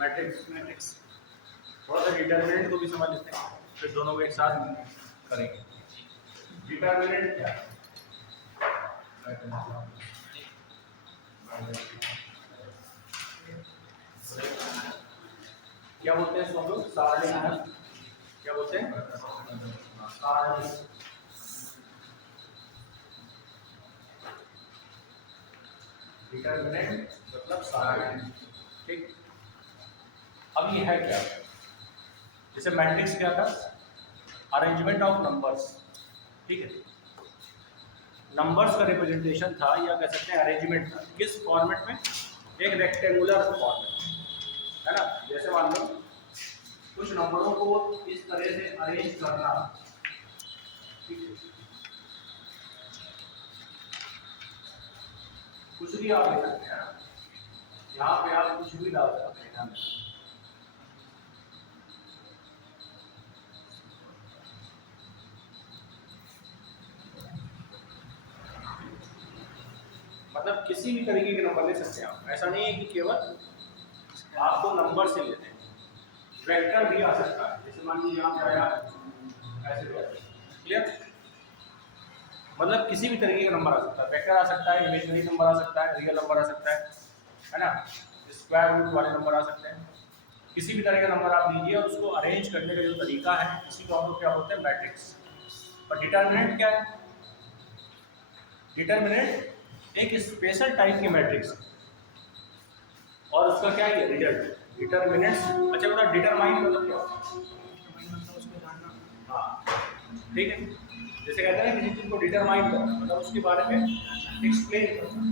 Matrix थोड़ा सा determinant को भी समझ लेते हैं, फिर दोनों को एक साथ करेंगे। डिटर्मिनेंट क्या है? क्या बोलते हैं इसको हम लोग? सारणी। क्या बोलते हैं? सारणी। डिटर्मिनेंट मतलब सारणी। ठीक। अब ये है क्या? जैसे मैट्रिक्स क्या था? Arrangement of numbers. ठीक है, नंबर्स का रिप्रेजेंटेशन था, या कह सकते हैं अरेंजमेंट था। किस फॉर्मेट में? एक रेक्टेंगुलर फॉर्मेट, है ना। जैसे मान लो कुछ नंबरों को इस तरह से अरेंज करना, ठीक है, कुछ भी आप ले सकते हैं, यहाँ पे आप कुछ भी डाल सकते हैं। मतलब किसी भी तरीके के नंबर ले सकते हैं आप, ऐसा नहीं है कि केवल आपको नंबर से लेते हैं। वेक्टर भी आ सकता है, जैसे मान लीजिए यहाँ पे आया ऐसे भी आ सकता है। क्लियर? मतलब किसी भी तरीके का नंबर आ सकता है, वेक्टर आ सकता है, इमेजिनरी नंबर आ सकता है, रियल नंबर आ सकता है ना, स्क्वायर रूट वाले नंबर आ सकते हैं। किसी भी तरह का नंबर आप लीजिए और उसको अरेंज करने का जो तरीका है, इसी को हम लोग क्या बोलते हैं? मैट्रिक्स। और डिटर्मिनेंट क्या है? डिटर्मिनेंट एक स्पेशल टाइप की मैट्रिक्स और उसका क्या है? रिजल्ट। डिटर्मिनेंट। अच्छा बता, डिटरमाइन मतलब क्या होता है? हाँ, ठीक है। जैसे कहते हैं किसी चीज को डिटरमाइन करना, मतलब उसके बारे में एक्सप्लेन करना।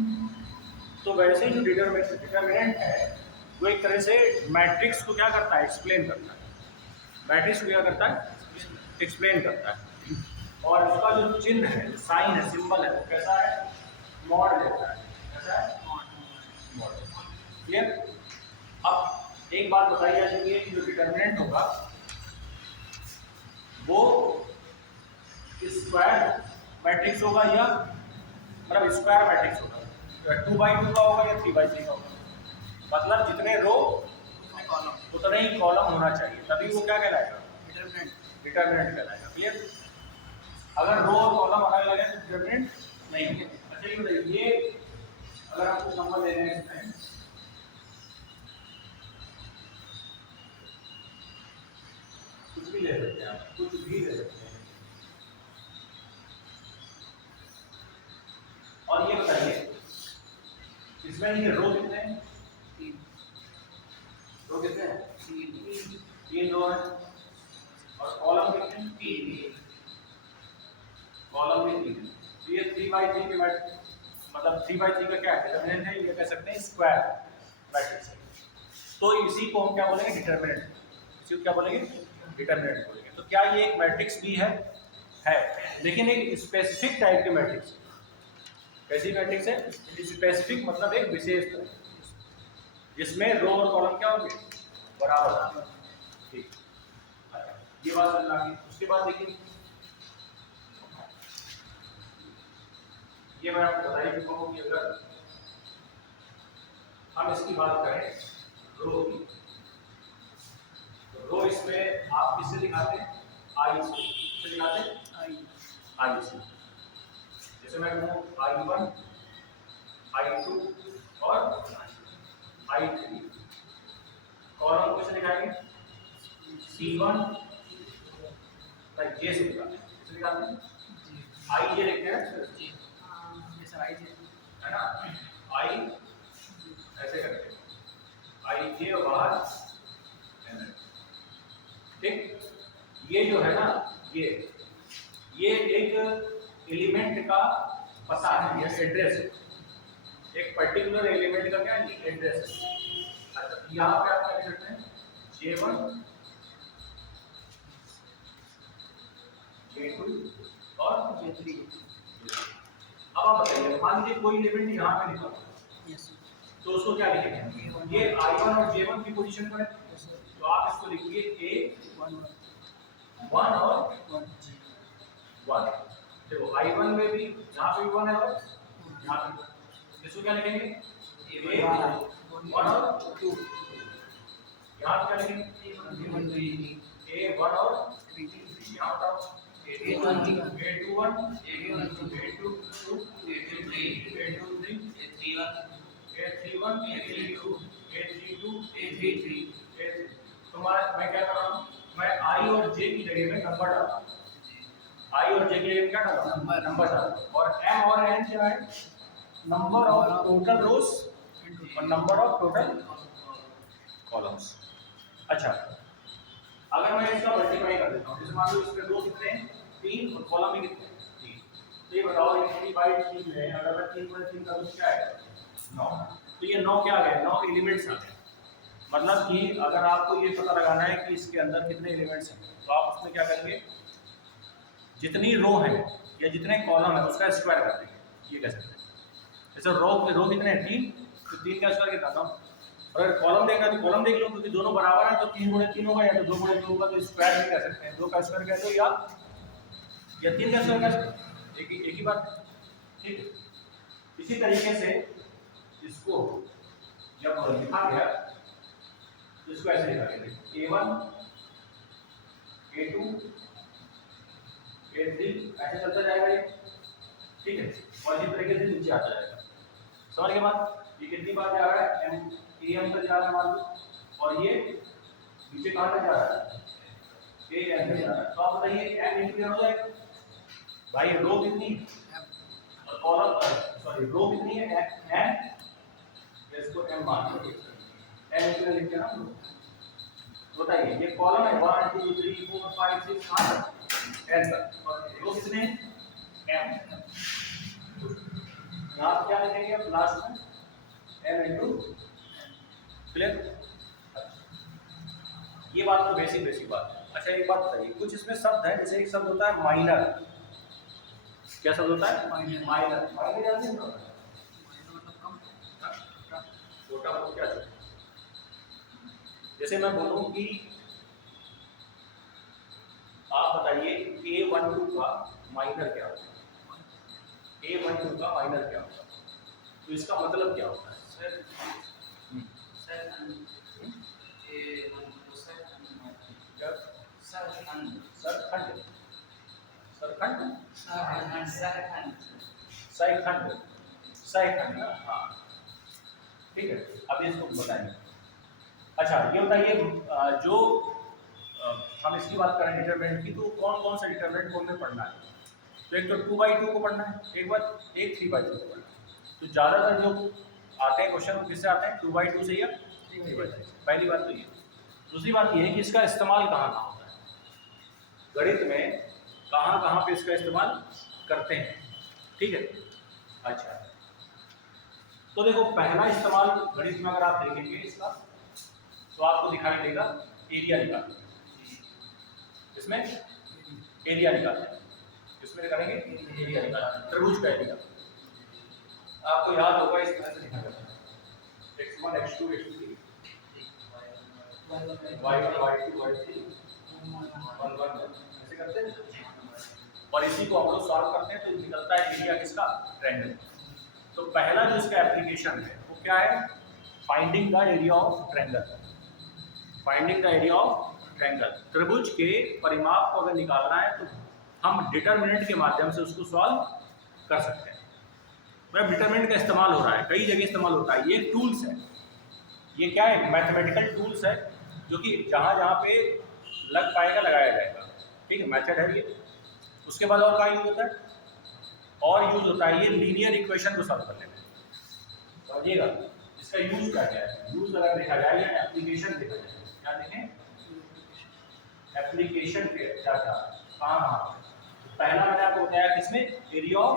तो वैसे ही जो डिटर्मिनेंट है वो एक तरह से मैट्रिक्स को क्या करता है? एक्सप्लेन करता है। मैट्रिक्स को क्या करता है? एक्सप्लेन करता है। और उसका जो चिन्ह है, साइन है, सिंबल है, वो कैसा है? मॉड जैसा है। कैसा है? मॉड। क्लियर? अब एक बात बताइए चाहिए कि जो डिटर्मिनेंट होगा वो स्क्वायर मैट्रिक्स होगा या मतलब स्क्वायर मैट्रिक्स होगा, 2x2 का होगा या 3x3 का होगा। मतलब जितने रो उतने ही कॉलम होना चाहिए, तभी वो क्या कहलाएगा? डिटर्मिनेंट कहलाएगा। क्लियर? अगर रो और कॉलम अलग अलग है तो डिटर्मिनेंट नहीं है। अच्छा ये बताइए, ये अगर आपको नंबर लेने हैं इसमें, कुछ भी ले सकते हैं आप, कुछ भी ले सकते हैं। और ये बताइए इसमें ये रो कितने हैं? 3। रो कितने हैं? 3 रो हैं। और कॉलम कितने हैं? 3। कॉलम भी 3 है। तो ये 3x3 के मैट्रिक्स, मतलब 3x3 का क्या है? डिटर्मिनेंट है, ये कह सकते हैं स्क्वायर मैट्रिक्स है। तो इसी को हम क्या बोलेंगे? डिटर्मिनेंट। इसी को क्या बोलेंगे? डिटर्मिनेंट बोलेंगे। तो क्या ये एक मैट्रिक्स भी है? लेकिन एक स्पेसिफिक टाइप की मैट्रिक्स। कैसी मैट्रिक्स है? स्पेसिफिक मतलब एक विशेष तरह, जिसमें रो और कॉलम क्या होंगे? बराबर होंगे। ठीक, ये बात समझ आ गई। उसके बाद देखिए, ये मैं आपको बता ही चुका हूं कि अगर हम इसकी बात करें रो की, तो रो इसमें आप किससे दिखाते हैं? आई से। किससे दिखाते हैं? आई से। जैसे मैं कहूँ I1, I2 और I3। कॉलम को किससे दिखाएंगे? C1 J से दिखाते हैं। किससे दिखाते हैं? I J लिखते हैं है ना। I ऐसे करते हैं, I J और बाहर ML। ठीक, ये जो है ना, ये एक एलिमेंट का पता है, ये एड्रेस है। एक पर्टिकुलर एलिमेंट का क्या है? एड्रेस है। अच्छा, यहाँ पे आप क्या लिख सकते हैं? J1, J2 और J3। अब आप बताइए, मान लीजिए कोई एलिमेंट यहाँ पे लिखा तो उसको क्या लिखेंगे? ये I1 और J1 की पोजीशन पर है, तो आप इसको लिखिए A1 और 1। देखो I1 में भी जहाँ पे 1 है और यहाँ पे, इसको क्या लिखेंगे? A1 और 2। यहाँ क्या लिखेंगे A1 और यहाँ बताओ A21 A22 A23 A31 A32 A33 तुम्हारा मैं क्या कर रहा हूँ, मैं I और J की जगह में नंबर डाल रहा हूँ, I और J की जगह में क्या डाल रहा हूँ, नंबर डाल रहा हूँ। और M और N क्या है, नंबर ऑफ टोटल रोज और नंबर ऑफ टोटल कॉलम्स। अच्छा, अगर मैं इसका मल्टीप्लाई कर देता हूँ, जैसे मान लो इसमें रो कितने हैं, 3 और कॉलम में कितने हैं, 3। तो ये बताओ ये 3/3 है, अगर मैं 3/3 करूँ क्या है 9। तो ये 9 क्या आ गया, 9 एलिमेंट्स आ गए। मतलब कि अगर आपको ये पता लगाना है कि इसके अंदर कितने एलिमेंट्स हैं, तो आप उसमें क्या करेंगे, जितनी रो है या जितने कॉलम है उसका स्क्वायर कर देंगे, ये कह सकते हैं। जैसे रो कितने हैं, 3, तो 3 का स्क्वायर कितना था। अगर कॉलम देखना है तो कॉलम देख लो, क्योंकि दोनों बराबर हैं, तो 3 गुणे 3 होगा या तो 2 गुणे 2 होगा, तो स्क्वायर भी कह सकते हैं, 2 का स्क्वायर कह दो या 3 का स्क्वायर कह सकते हैं, एक ही बात। ठीक है, इसी तरीके से इसको जब लिखा गया तो इसको ऐसे लिखा गया A1 A2 A3 ऐसे चलता जाएगा ये। ठीक है, और इसी तरीके से नीचे आता जाएगा। समझ के बाद ये कितनी बार जा रहा है, AM तक जा रहा है मान लो, और ये नीचे कहाँ तक जा रहा है, AM तक जा रहा है। तो आप बताइए M इंटू क्या हो जाएगा भाई, रो कितनी और कॉलम सॉरी रो कितनी है, M, इसको M मान लो, M इंटू लिखते हैं ना। बताइए ये कॉलम है 1 2 3 4 5 6 8 N तक, और रो कितने हैं M। यहाँ क्या लिखेंगे अब लास्ट में M इंटू। क्लियर, ये बात तो बेसिक बात है। अच्छा एक बात बताइए, कुछ इसमें शब्द है, जैसे एक शब्द होता है माइनर। क्या शब्द होता है, माइनर। माइनर जानते हैं, छोटा मतलब क्या है। जैसे मैं बोलूं कि आप बताइए A12 का माइनर क्या होता है, A12 का माइनर क्या होता है, तो इसका मतलब क्या होता है। सरखंड, हाँ ठीक है। अब इसको बताएंगे। अच्छा ये बताइए जो हम इसकी बात करें डिटरमिनेंट की, तो कौन कौन सा डिटरमिनेंट को हमें पढ़ना है। तो एक तो 2/2 को पढ़ना है, एक 3/2 को पढ़ना है। तो ज़्यादातर जो आते हैं क्वेश्चन वो किससे आते हैं, 2/2 से या 3/2। पहली बात तो ये। दूसरी बात ये है कि इसका इस्तेमाल कहाँ कहाँ होता है, गणित में कहाँ कहाँ पे इसका इस्तेमाल करते हैं। ठीक है, अच्छा तो देखो पहला इस्तेमाल गणित में अगर आप देखेंगे इसका, तो आपको दिखाई देगा एरिया निकालना। इसमें एरिया निकालना है, इसमें करेंगे एरिया निकालना, त्रिभुज का एरिया। आपको याद होगा इस तरह से लिखा जाता है x1 x2 x3 y1 y2 y3 1 1 ऐसे करते हैं, और इसी को हम लोग सॉल्व करते हैं तो निकलता है एरिया किसका, ट्रायंगल। तो पहला जो इसका एप्लीकेशन है वो क्या है, finding the area of triangle. Finding the area of triangle, त्रिभुज के परिमाप को अगर निकालना है तो हम डिटरमिनेंट के माध्यम से उसको सॉल्व कर सकते हैं। मतलब डिटरमिनेंट का इस्तेमाल हो रहा है, कई जगह इस्तेमाल होता है। ये टूल्स है, ये क्या है, मैथमेटिकल टूल्स है, जो कि जहाँ जहाँ पे लग पाएगा लगाया जाएगा। ठीक है, मेथड है ये। उसके बाद और क्या यूज होता है, और यूज होता है ये लीनियर इक्वेशन को सॉल्व करने में। समझिएगा इसका यूज क्या है, यूज अगर देखा जाए या एप्लीकेशन देखा जाए, क्या देखें एप्लीकेशन क्या क्या कहाँ। पहला मैंने आपको बताया किसमें, एरिया ऑफ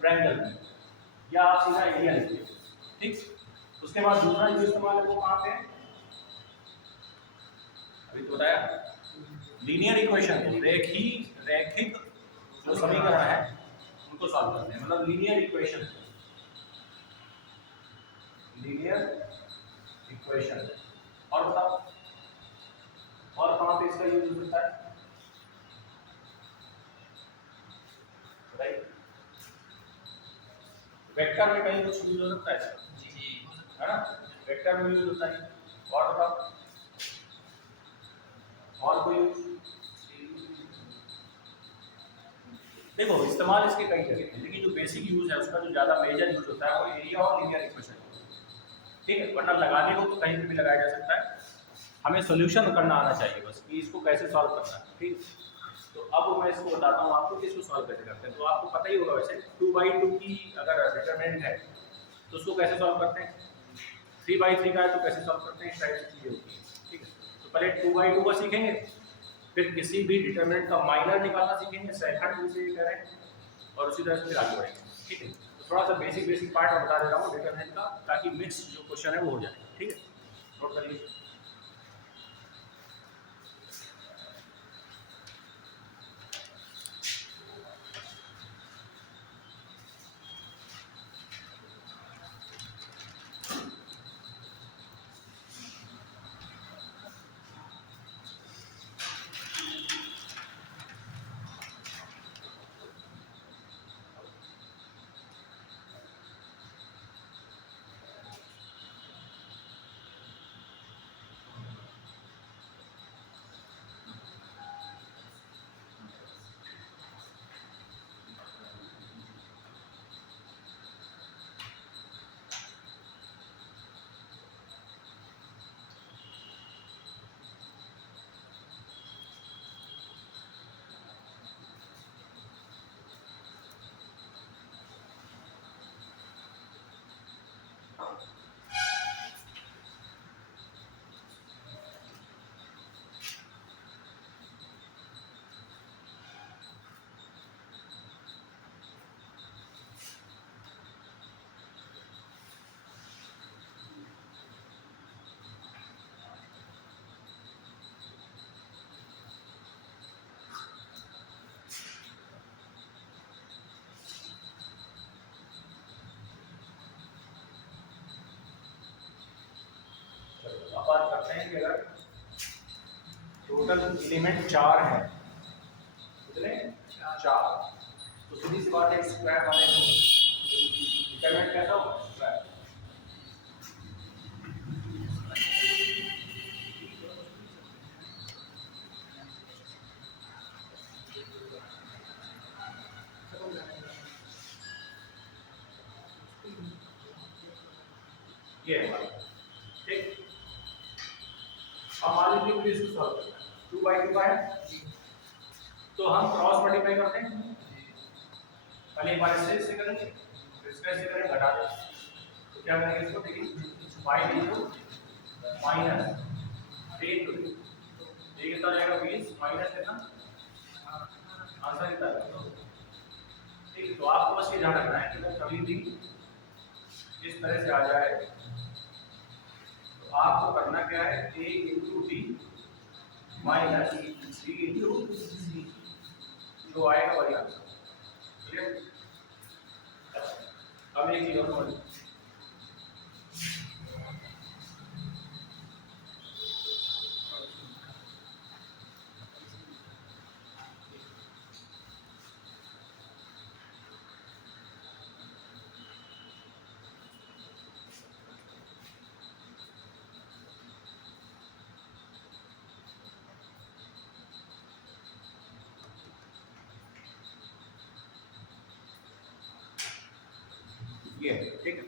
ट्रायंगल में, या आप सीधा एरिया लिखिए। ठीक, उसके बाद दूसरा जो इस्तेमाल है वो कहाँ पे है, अभी तो बताया लीनियर इक्वेशन, रैखिक जो समीकरण है उनको सॉल्व करते हैं, मतलब लीनियर इक्वेशन। और बताओ और कहाँ पे इसका यूज होता है, वेक्टर में कहीं कुछ यूज हो सकता है इसका, है ना, वेक्टर में यूज होता है। और बताओ और कोई देखो इस्तेमाल इसके कई जगह हैं, लेकिन जो बेसिक यूज है उसका जो ज़्यादा मेजर यूज होता है वो एरिया और लीनियर इक्वेशन है। ठीक है, वरना लगाने को तो कहीं पे भी लगाया जा सकता है, हमें सोल्यूशन करना आना चाहिए बस कि इसको कैसे सॉल्व करना है। ठीक है, तो अब मैं इसको बताता हूँ आपको कि इसको सॉल्व कैसे करते हैं। तो आपको पता ही होगा वैसे 2/2 की अगर डिटरमिनेंट है तो उसको कैसे सॉल्व करते हैं, 3/3 का है तो कैसे सॉल्व करते हैं, इस टाइप की चीज़ें होती है। ठीक है, तो पहले 2/2 का सीखेंगे, फिर किसी भी डिटरमिनेंट का माइनर निकालना सीखेंगे, सेकंड जिसे कह रहे हैं, और उसी तरह से फिर आगे बढ़ेंगे। ठीक है, तो थोड़ा सा बेसिक पार्ट मैं बता दे रहा हूँ डिटरमिनेंट का, ताकि मिक्स जो क्वेश्चन है वो हो जाए। ठीक है, नोट कर लीजिए। अब बात करते हैं कि अगर टोटल एलिमेंट 4 है, कितने 4, तो सीधी सी बात है स्क्वायर वाले डिटरमिनेंट कैसा होगा, स्क्वायर। ये है हमारा। ठीक, अब मान लीजिए मुझे इसको सॉल्व करना है, 2/2 का है, तो हम क्रॉस मल्टीप्लाई करते हैं, पहले एक बार इससे करेंगे, फिर इसका ऐसे करेंगे, घटा दें, तो क्या करेंगे इसको, देखिए 5 इंटू माइनस 3 टू ये कितना जाएगा 20 माइनस कितना, आंसर कितना है। ठीक है, तो आपको बस ये ध्यान रखना है कि अगर कभी भी इस तरह से आ जाए तो आपको करना क्या है, a into D minus D into C, जो आएगा वही आंसर। क्लियर, अब एक चीज और समझ, ये ठीक है,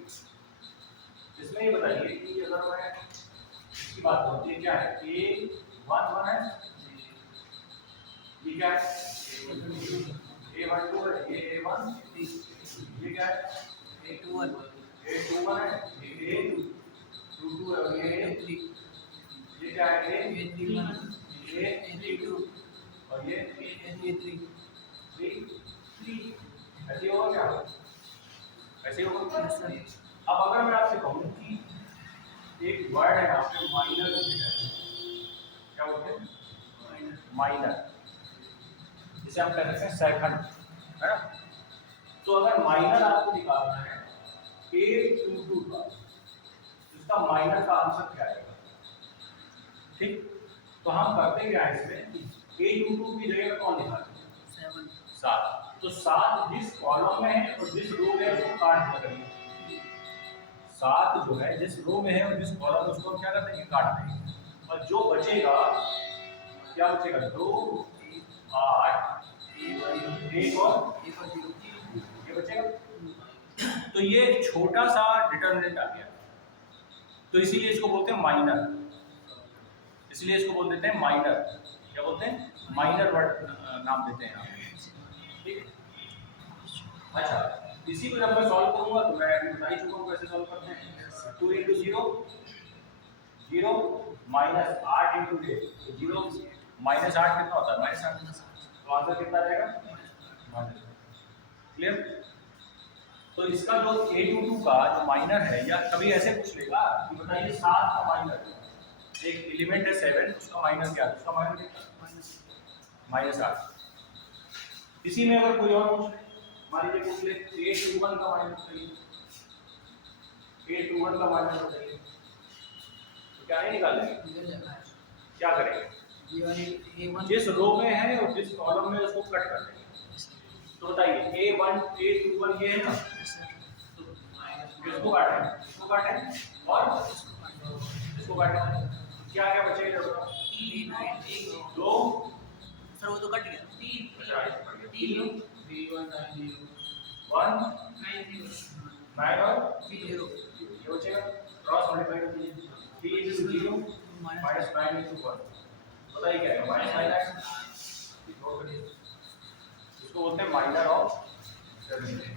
इसमें ये बताइए कि अगर मैं इसकी बात करूँ, ये क्या है, A11 है, ये क्या है A12 है, ये A1, ये क्या है A21 है, ये A22 है, और ये क्या है A32 और ये A3, ऐसे होगा क्या, ऐसे होगा। अब अगर मैं आपसे कहूँ कि एक वर्ड है यहाँ पे माइनर, क्या बोलते हैं माइनर, जिसे हम कह सकते हैं सेकंड, है ना। तो अगर माइनर आपको निकालना है A22 का, इसका माइनर का आंसर क्या आएगा। ठीक, तो हम करते क्या है इसमें, A22 की जगह कौन निकालते हैं 7, तो 7 जिस कॉलम में है और जिस रो में है उसको काट देंगे, 7 जो है जिस रो में है और जिस कॉलम में उसको हम क्या करते हैं काट देंगे, और जो बचेगा क्या बचेगा 2 8 1 और ये बचेगा। तो ये छोटा सा डिटरमिनेंट आ गया, तो इसीलिए इसको बोलते हैं माइनर, इसलिए इसको बोल देते हैं माइनर। क्या बोलते हैं? माइनर वर्ड नाम देते हैं। ठीक। अच्छा, इसी को जब मैं सॉल्व करूंगा तो मैं अभी बता ही चुका हूँ कैसे सॉल्व करते हैं। 2 × 0 0 माइनस 8 × 8 0 माइनस 8 कितना होता है? माइनस 8। तो आंसर कितना रहेगा? माइनस। क्लियर? तो इसका जो A22 का जो माइनर है, या कभी ऐसे पूछ लेगा कि बताइए 7 का माइनर, एक एलिमेंट है 7, उसका माइनर क्या है? उसका माइनर कितना? -8। इसी में अगर कोई और पूछ ले, मान लीजिए पूछ ले A21 का माइनर बताइए, A21 का माइनर बताइए, तो क्या नहीं निकालेंगे? क्या करेंगे? जिस रो में है और जिस कॉलम में उसको कट कर देंगे। तो बताइए A1 A21 ये है ना, इसको काटें, इसको काटें और इसको काटें, क्या क्या बचेगा? 2 सर वो तो कट गया 3 1 9 और 0 ये बचेगा। क्रॉस मल्टीप्लाई कर दीजिए, 3 × 0 -9 × 1, बताइए क्या है? -9। इसको बोलते हैं माइनर ऑफ डिटरमिनेंट।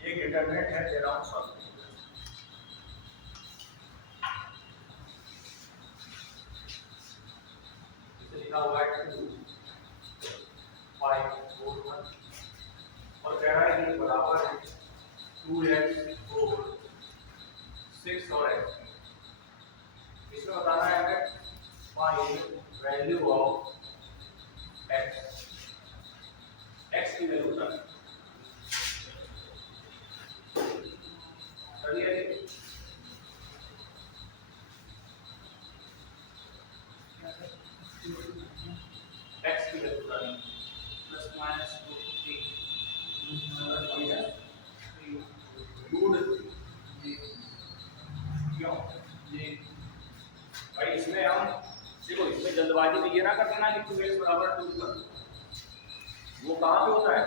एक डिटरमिनेंट है तेरा सॉल्व, लिखा हुआ है 2 5 4 1 और कह रहा है ये बराबर है 2x 4 6 और x। इसमें बताना है हमें find value of x, x की वैल्यू बताना है। चलिए x की वैल्यू बतानी है, क्यों भाई? इसमें हम देखो, इसमें जल्दबाजी में ये ना कर देना कि 2x बराबर 2 कर, वो कहाँ पे होता है?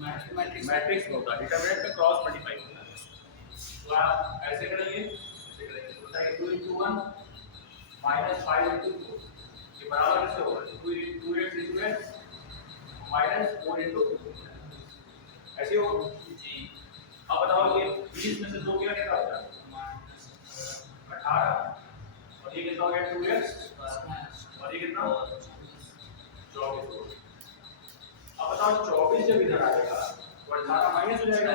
मैट्रिक्स में होता है, डिटरमिनेंट में क्रॉस मल्टीप्लाई होता है। तो आप ऐसे करेंगे, ऐसे करेंगे, तो होता है 2 × 1 -5 × 4, ये बराबर किससे होगा? 2x × x -4 × 2, ऐसे हो जी। अब बताओ ये 20 में से 2 क्या कितना होता है? 18, और ये कितना हो गया? 2x, और ये कितना? 24। अब बताओ 24 जब इधर आएगा तो 18 माइनस हो जाएगा,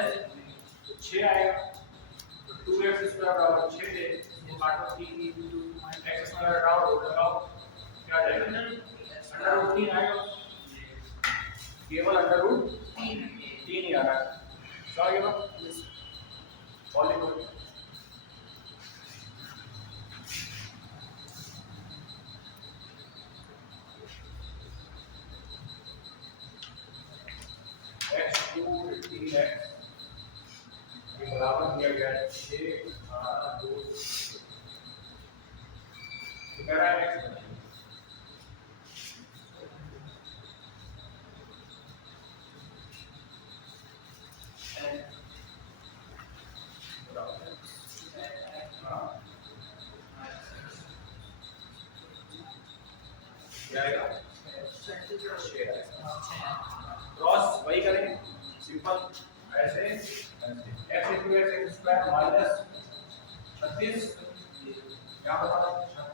तो 6 आएगा, तो 2x² बराबर 6 है, इसको काटो 3 x² हटाओ, लगाओ, क्या आ जाएगा? √3 आएगा, केवल √3 ही आ रहा है। समझ गए बात? और लिखो x2 15x ये बराबर दिया गया है 6 12 2, तो कह रहा है x क्रॉस वही करेंगे, सिंपल ऐसे x into x square minus 36 यहाँ पर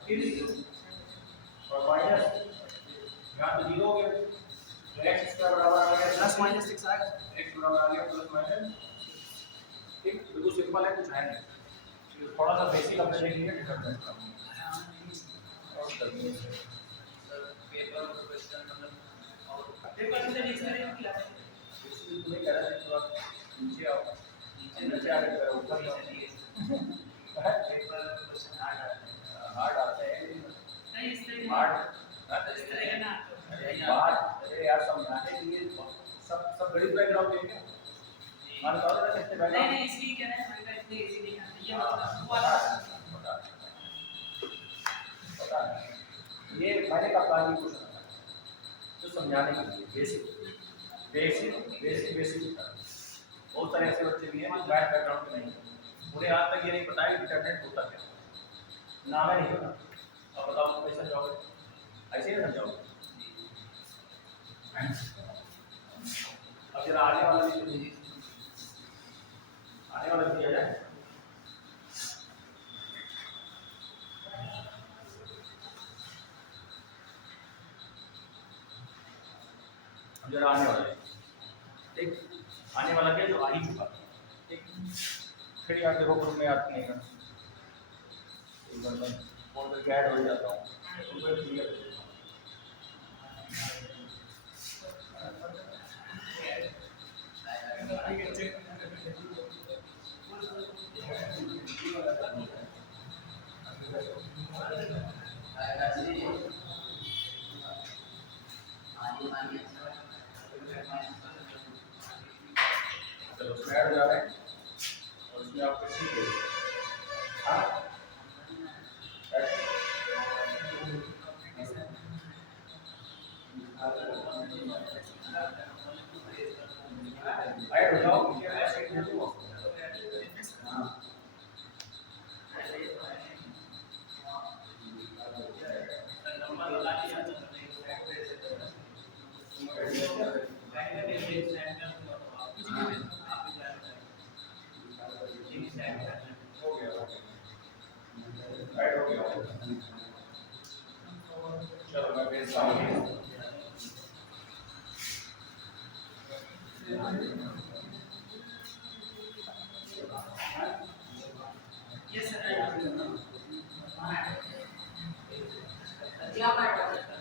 36 और माइनस यहाँ तो 0 हो गया तो एक्स स्क्वायर बराबर आ गया प्लस माइनस 6 आ गया एक्स बराबर आ गया प्लस माइनस ठीक बिल्कुल सिंपल है कुछ है नहीं थोड़ा सा बेसिक अपने देख लिया डिटरमिनेंट का और कर दिए पेपर क्वेश्चन मतलब और पेपर से नेक्स्ट करेंगे क्या इसलिए तुम्हें कह रहा था थोड़ा नीचे आओ नीचे आके करो ऊपर पेपर क्वेश्चन हार्ड आते हैं नहीं इस तरह हार्ड इस तरह का ना अरे यार समझाने के लिए सब गणित बैकग्राउंड देंगे मान लो ना कितने बैकग्राउंड नहीं इसलिए कहना है थोड़ा इतने इजी नहीं है ये मतलब वाला पता है ये मैंने कहा था कुछ तो समझाने के लिए बेसिक बहुत सारे ऐसे बच्चे भी हैं जो बैक बैकग्राउंड के नहीं हैं उन्हें आज तक ये नहीं पता है कि डिटरमिनेंट होता क्या नाम है नहीं पता अब बताओ कैसे समझाओगे ऐसे ही समझाओगे अब जरा आने वाला भी तो आने वाला दिया जाए अब जरा आने वाला है ठीक आने वाला क्या जो आ ही चुका ठीक फिर यार देखो ग्रुप में याद नहीं है एक बार मैं फोन करके ऐड हो जाता हूँ तो क्लियर चलो उसमें ऐड हो जा रहा है और उसमें आपको सीख है हाँ ऐड हो जाओ हाँ ऐड हो गया चलो मैं भेजता हूँ यस सर क्या बात है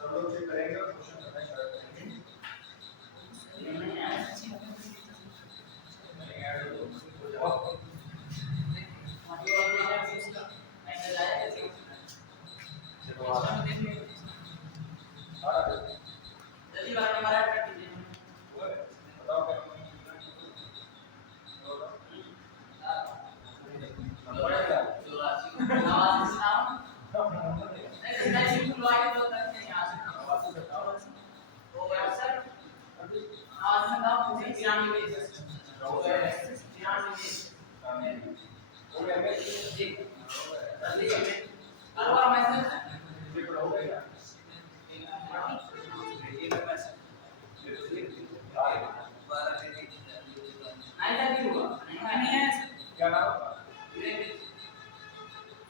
सब लोग चेक करेंगे और क्वेश्चन करना स्टार्ट करेंगे जल्दी बात हमारा कर दीजिए बताओ क्या क्या नाम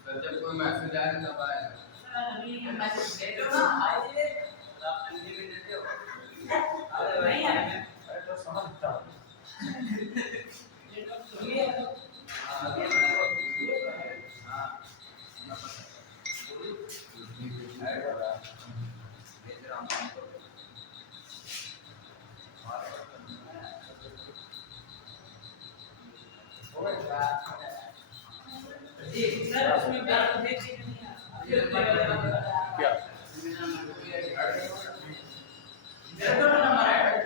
सर जब कोई मैसेज आए तब आए अरे तो समझता हूँ हाँ सर उसमें बात देख के नहीं क्या नंबर है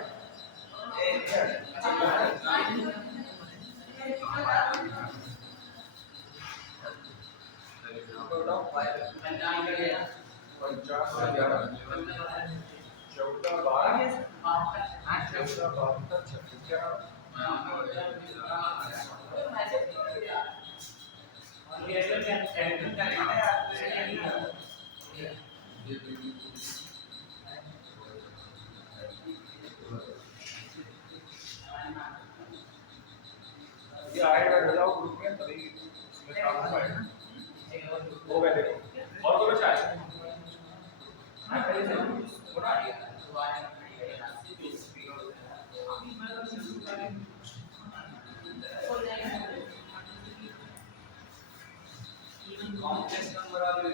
ये आएगा डाला ग्रुप में तभी इसमें काम हो पाएगा हो गया देखो और तो बचा है कॉम्प्लेक्स नंबर वाले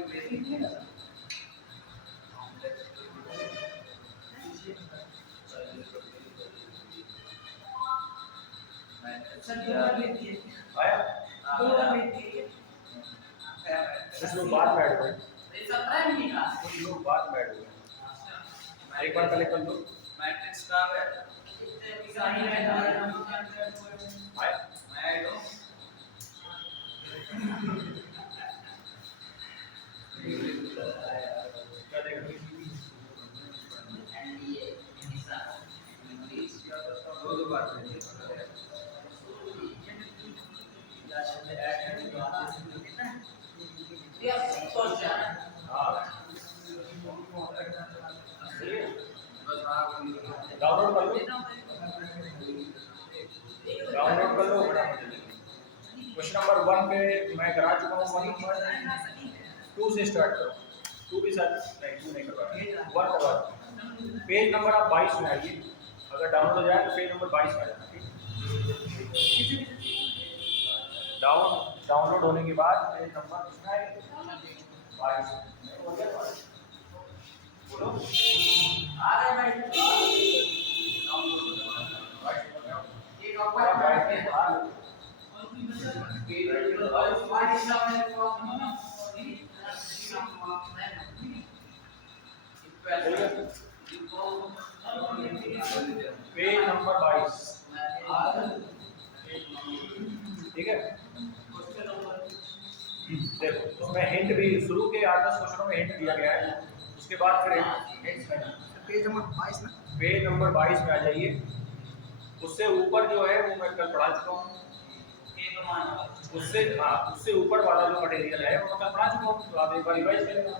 सर दो बार लेती है आया दो बार लेती है कुछ लोग बाद में ऐड हुए ये 17 मिनट का कुछ लोग बाद में ऐड हुए एक बार पहले कर लो मैट्रिक्स का है सही है आया मैं ऐड हूं क्या देखेंगे एनडीए हिस्सा इंग्लिश दो बार यस क्वेश्चन हाँ बस आप डाउनलोड कर लो डाउनलोड कर लो क्वेश्चन नंबर 1 पे मैं करा चुका हूँ 2 से स्टार्ट करो 2 भी सर नहीं 2 नहीं करवा 1 करवा पेज नंबर आप 22 में आइए अगर डाउनलोड हो जाए तो पेज नंबर 22 में आ जाना ठीक डाउनलोड होने के बाद पेज नंबर कितना है 22 हो गया बोलो आ रहा है भाई एक ऊपर बैठ के और वाइट सामने पेज नंबर 22 ठीक है देखो उसमें हिंट भी शुरू के 8-10 क्वेश्चनों में हिंट दिया गया है उसके बाद फिर हिंट्स नहीं पेज नंबर 22 में पेज नंबर 22 में आ जाइए उससे ऊपर जो है वो मैं कल पढ़ा चुका हूँ उससे उससे ऊपर वाला जो मटेरियल है वो मैं कल पढ़ा चुका हूँ तो आप एक बार रिवाइज करेंगे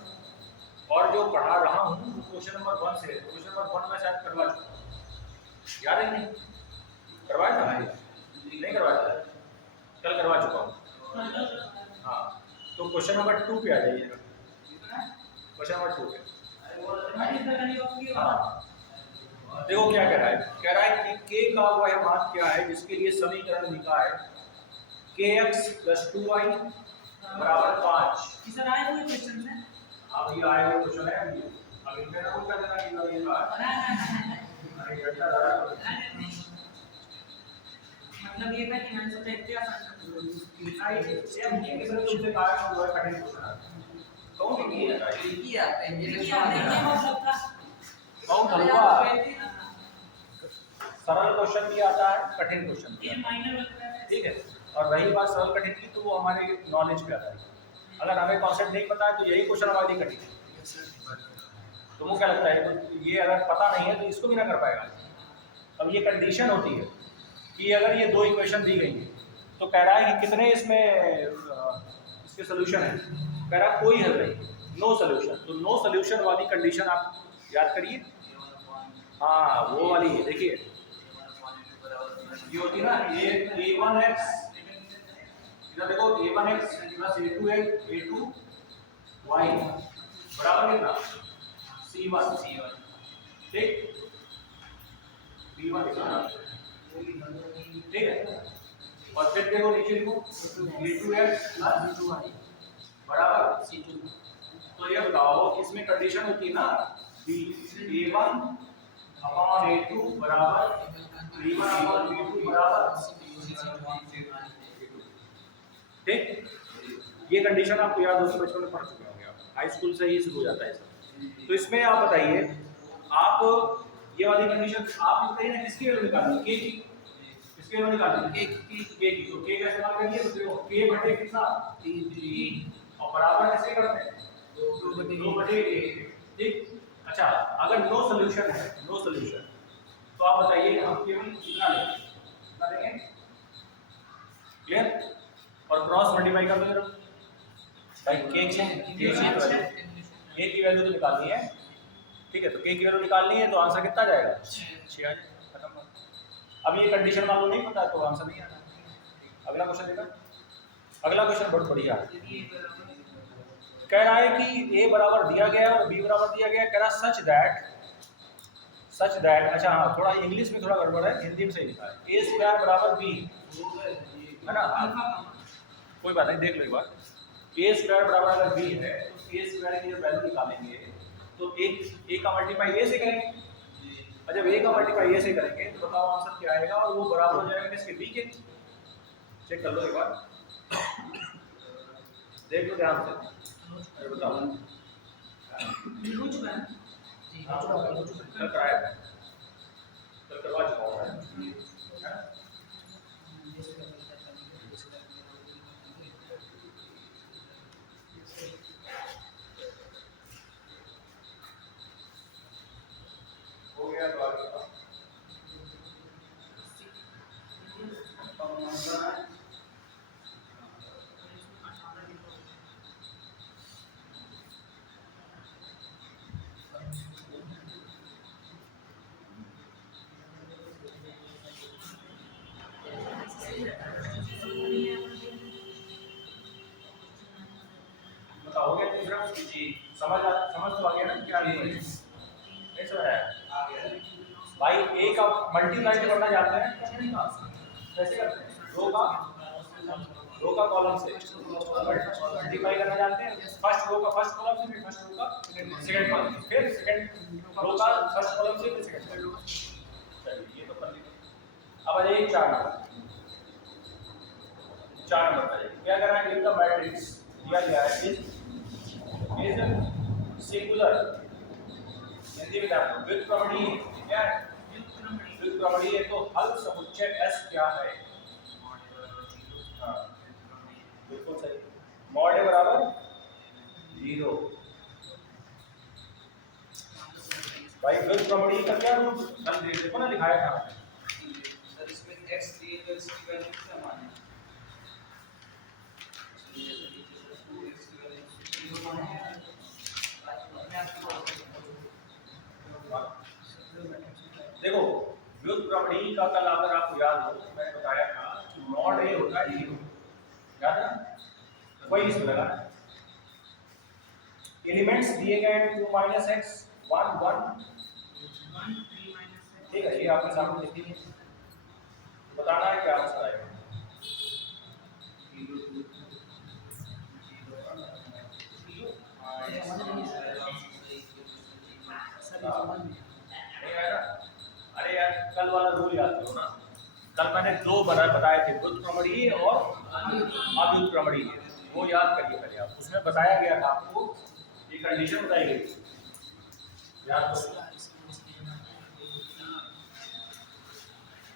और जो पढ़ा रहा हूँ वो क्वेश्चन नंबर 1 से क्वेश्चन नंबर 1 में शायद करवा चुका हूँ याद है नहीं करवाया था नहीं करवाया था कल करवा चुका हूँ हाँ तो क्वेश्चन नंबर 2 पे आ जाइएगा क्वेश्चन नंबर 2 पे हाँ देखो क्या कह रहा है कि k का वह मान क्या है जिसके लिए समीकरण लिखा है kx + 2y = 5 सर आए हुए क्वेश्चन में अब ये आए हुए क्वेश्चन है अभी अब इनमें ना कर देना कि ये बात अरे घंटा लगा मतलब ये था कि मैंने सोचा इतना आसान लिखाई सेम नहीं किसी ने तुमसे कहा कि वो कठिन क्वेश्चन है कौन नहीं है किया मतलब था बहुत हल्का सरल क्वेश्चन भी आता है कठिन क्वेश्चन भी ये आता माइनर लगता है है ठीक है और रही बात सरल कठिन की तो वो हमारे नॉलेज पे आता है अगर हमें कॉन्सेप्ट नहीं पता है तो यही क्वेश्चन हमारे लिए कठिन है तुमको क्या लगता है तो ये अगर पता नहीं है तो इसको भी ना कर पाएगा अब ये कंडीशन होती है कि अगर ये 2 इक्वेशन दी गई है तो कह रहा है कि कितने इसमें इसके सोल्यूशन है कह रहा है कोई हल नहीं नो सोल्यूशन तो नो सोल्यूशन वाली कंडीशन आप याद करिए हाँ वो वाली है देखिए ये होती ना a1x इधर देखो a1x + a2y बराबर कितना c1 ठीक b1 ठीक है और फिर देखो नीचे लिखो a2x + b2y बराबर c2 तो ये बताओ इसमें कंडीशन होती है ना a1 अपॉन a2 बराबर b1 अपॉन b2 बराबर ठीक ये कंडीशन आपको याद होगी, बचपन में पढ़ चुके होंगे आप, हाई स्कूल से ही शुरू हो जाता है सब। तो इसमें आप बताइए, आप ये वाली कंडीशन आप बताइए ना, किसकी वैल्यू निकालनी है? के की। किसकी वैल्यू निकालनी है? के की। तो के का इस्तेमाल करिए, तो देखो के बटे कितना 3 और बराबर कैसे करते हैं 2 बटे a। ठीक। अच्छा, अगर नो सॉल्यूशन है, नो सॉल्यूशन, तो आप बताइए हम केवल कितना लेंगे, कितना लेंगे? क्लियर? और क्रॉस मल्टीप्लाई कर दो भाई, के की वैल्यू तो निकालनी है। ठीक है, तो के की वैल्यू निकालनी है, तो आंसर कितना जाएगा? 6 आ जाएगा, खत्म। अब ये कंडीशन मान लो नहीं पता तो आंसर नहीं आना। अगला क्वेश्चन देखा। अगला क्वेश्चन बहुत बढ़िया है, कह रहा है कि a बराबर दिया गया है और b बराबर दिया गया है। कह रहा सच दैट, अच्छा हाँ, थोड़ा इंग्लिश में थोड़ा गड़बड़ है, हिंदी में सही लिखा है, a स्क्वायर बराबर b, है ना? कोई बात नहीं, देख लो एक बार। a स्क्वायर बराबर अगर b है, तो a स्क्वायर की जब वैल्यू निकालेंगे तो a का मल्टीप्लाई a से करेंगे, और जब a का मल्टीप्लाई a से करेंगे तो बताओ आंसर क्या आएगा, और वो बराबर हो जाएगा किसके? b के। चेक कर लो एक बार, देख लो ध्यान से, बताओ। कल कराया था, कल करवा चुका हूँ मैं। हो गया तो आगे बताओ। बताओगे तीसरा जी, समझ तो आ गया ना क्या नहीं समझ आया भाई? ए का मल्टीप्लाई करना जानते हैं कैसे करते हैं? रो का कॉलम से मल्टीप्लाई करना जानते हैं। फर्स्ट रो का फर्स्ट कॉलम से, फिर फर्स्ट रो का सेकंड कॉलम, फिर सेकंड रो का फर्स्ट कॉलम से, फिर सेकंड कॉलम। चलिए ये तो कर लिया। अब आ जाइए 4 नंबर। 4 नंबर पर क्या करना है? गिव द मैट्रिक्स दिया गया है इज सिंगुलर, हिंदी में आपको व्युत्क्रमणीय, क्या है? व्युत्क्रमणीय है, तो हल समुच्चय S क्या है? हाँ बिल्कुल सही, मॉड A बराबर 0। भाई व्युत्क्रमणीय का क्या रूप कल देखो ना लिखाया था सर, इसमें x दिए तो इसकी वैल्यू क्या माने? देखो व्युत्क्रमणीय का कल अगर आपको याद हो तो मैंने बताया था कि मॉड A होता है 0, याद है ना? वही इसमें लगा एलिमेंट्स दिए गए 2 - x 1 1, ठीक है, ये आपके सामने लिखी है, बताना है क्या आंसर आएगा। नहीं आया ना? अरे यार कल वाला रूल याद करो ना, कल मैंने 2 बताए थे, व्युत्क्रमणीय और अव्युत्क्रमणीय, वो याद करिए पहले आप। उसमें बताया गया था आपको, ये कंडीशन बताई गई थी, याद करो।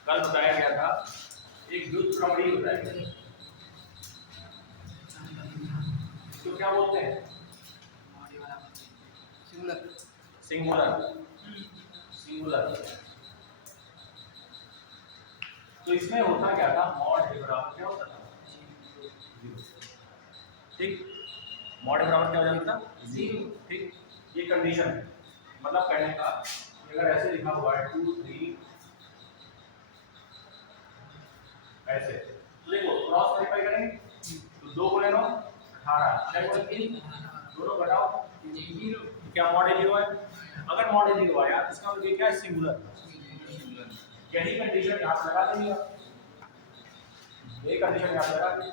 कल बताया गया था एक व्युत्क्रमणीय बताया गया, तो क्या बोलते हैं? सिंगुलर। तो इसमें होता क्या था? मॉड A बराबर क्या होता था? 0। ठीक, मॉड A बराबर क्या हो जाता था? 0। ठीक, ये कंडीशन है, मतलब कहने का अगर ऐसे लिखा हुआ है 2 3 ऐसे, तो देखो क्रॉस मल्टीप्लाई करेंगे तो 2 गुणे 9 18, 6 गुणे 3 दोनों घटाओ, क्या मॉड A 0 है? अगर मॉड A 0 आया तो इसका मतलब क्या है? सिंगुलर। यही कंडीशन यहाँ पे लगा देंगे आप, ये कंडीशन यहाँ पे लगा देंगे।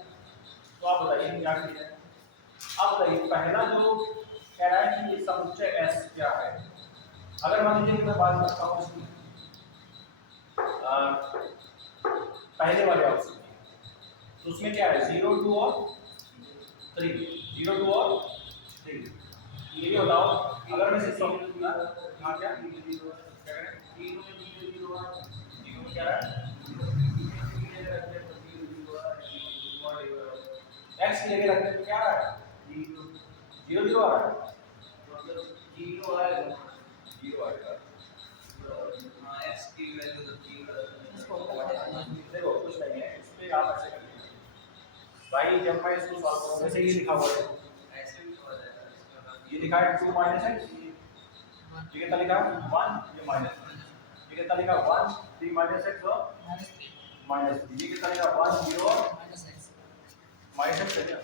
तो आप बताइए क्या किया है? अब बताइए पहला जो कह रहा है कि ये समुच्चय S क्या है? अगर मान लीजिए कि मैं बात करता हूँ इसकी पहले वाले ऑप्शन की, तो उसमें क्या है? 0 2 और 3 0 2 और 3। ये भी बताओ अगर मैं इसे सॉल्व करूंगा यहाँ क्या करें 3 में 0 0 और 0 में क्या है x लेके रखने पे क्या आ रहा है 0 0 आ रहा है मतलब 0 आएगा 0 आएगा। हाँ x की वैल्यू तो 0 देखो कुछ नहीं है इस पे आप ऐसे करिए भाई जब मैं इसको सॉल्व करूंगा जैसे ये लिखा हुआ है ऐसे भी हो जाएगा इसका मतलब ये लिखा है 2 माइनस x ये कितना लिखा है 1 ये माइनस ये कितना लिखा 1 3 माइनस x और माइनस ये कितना लिखा 1 0 और माइनस x है क्या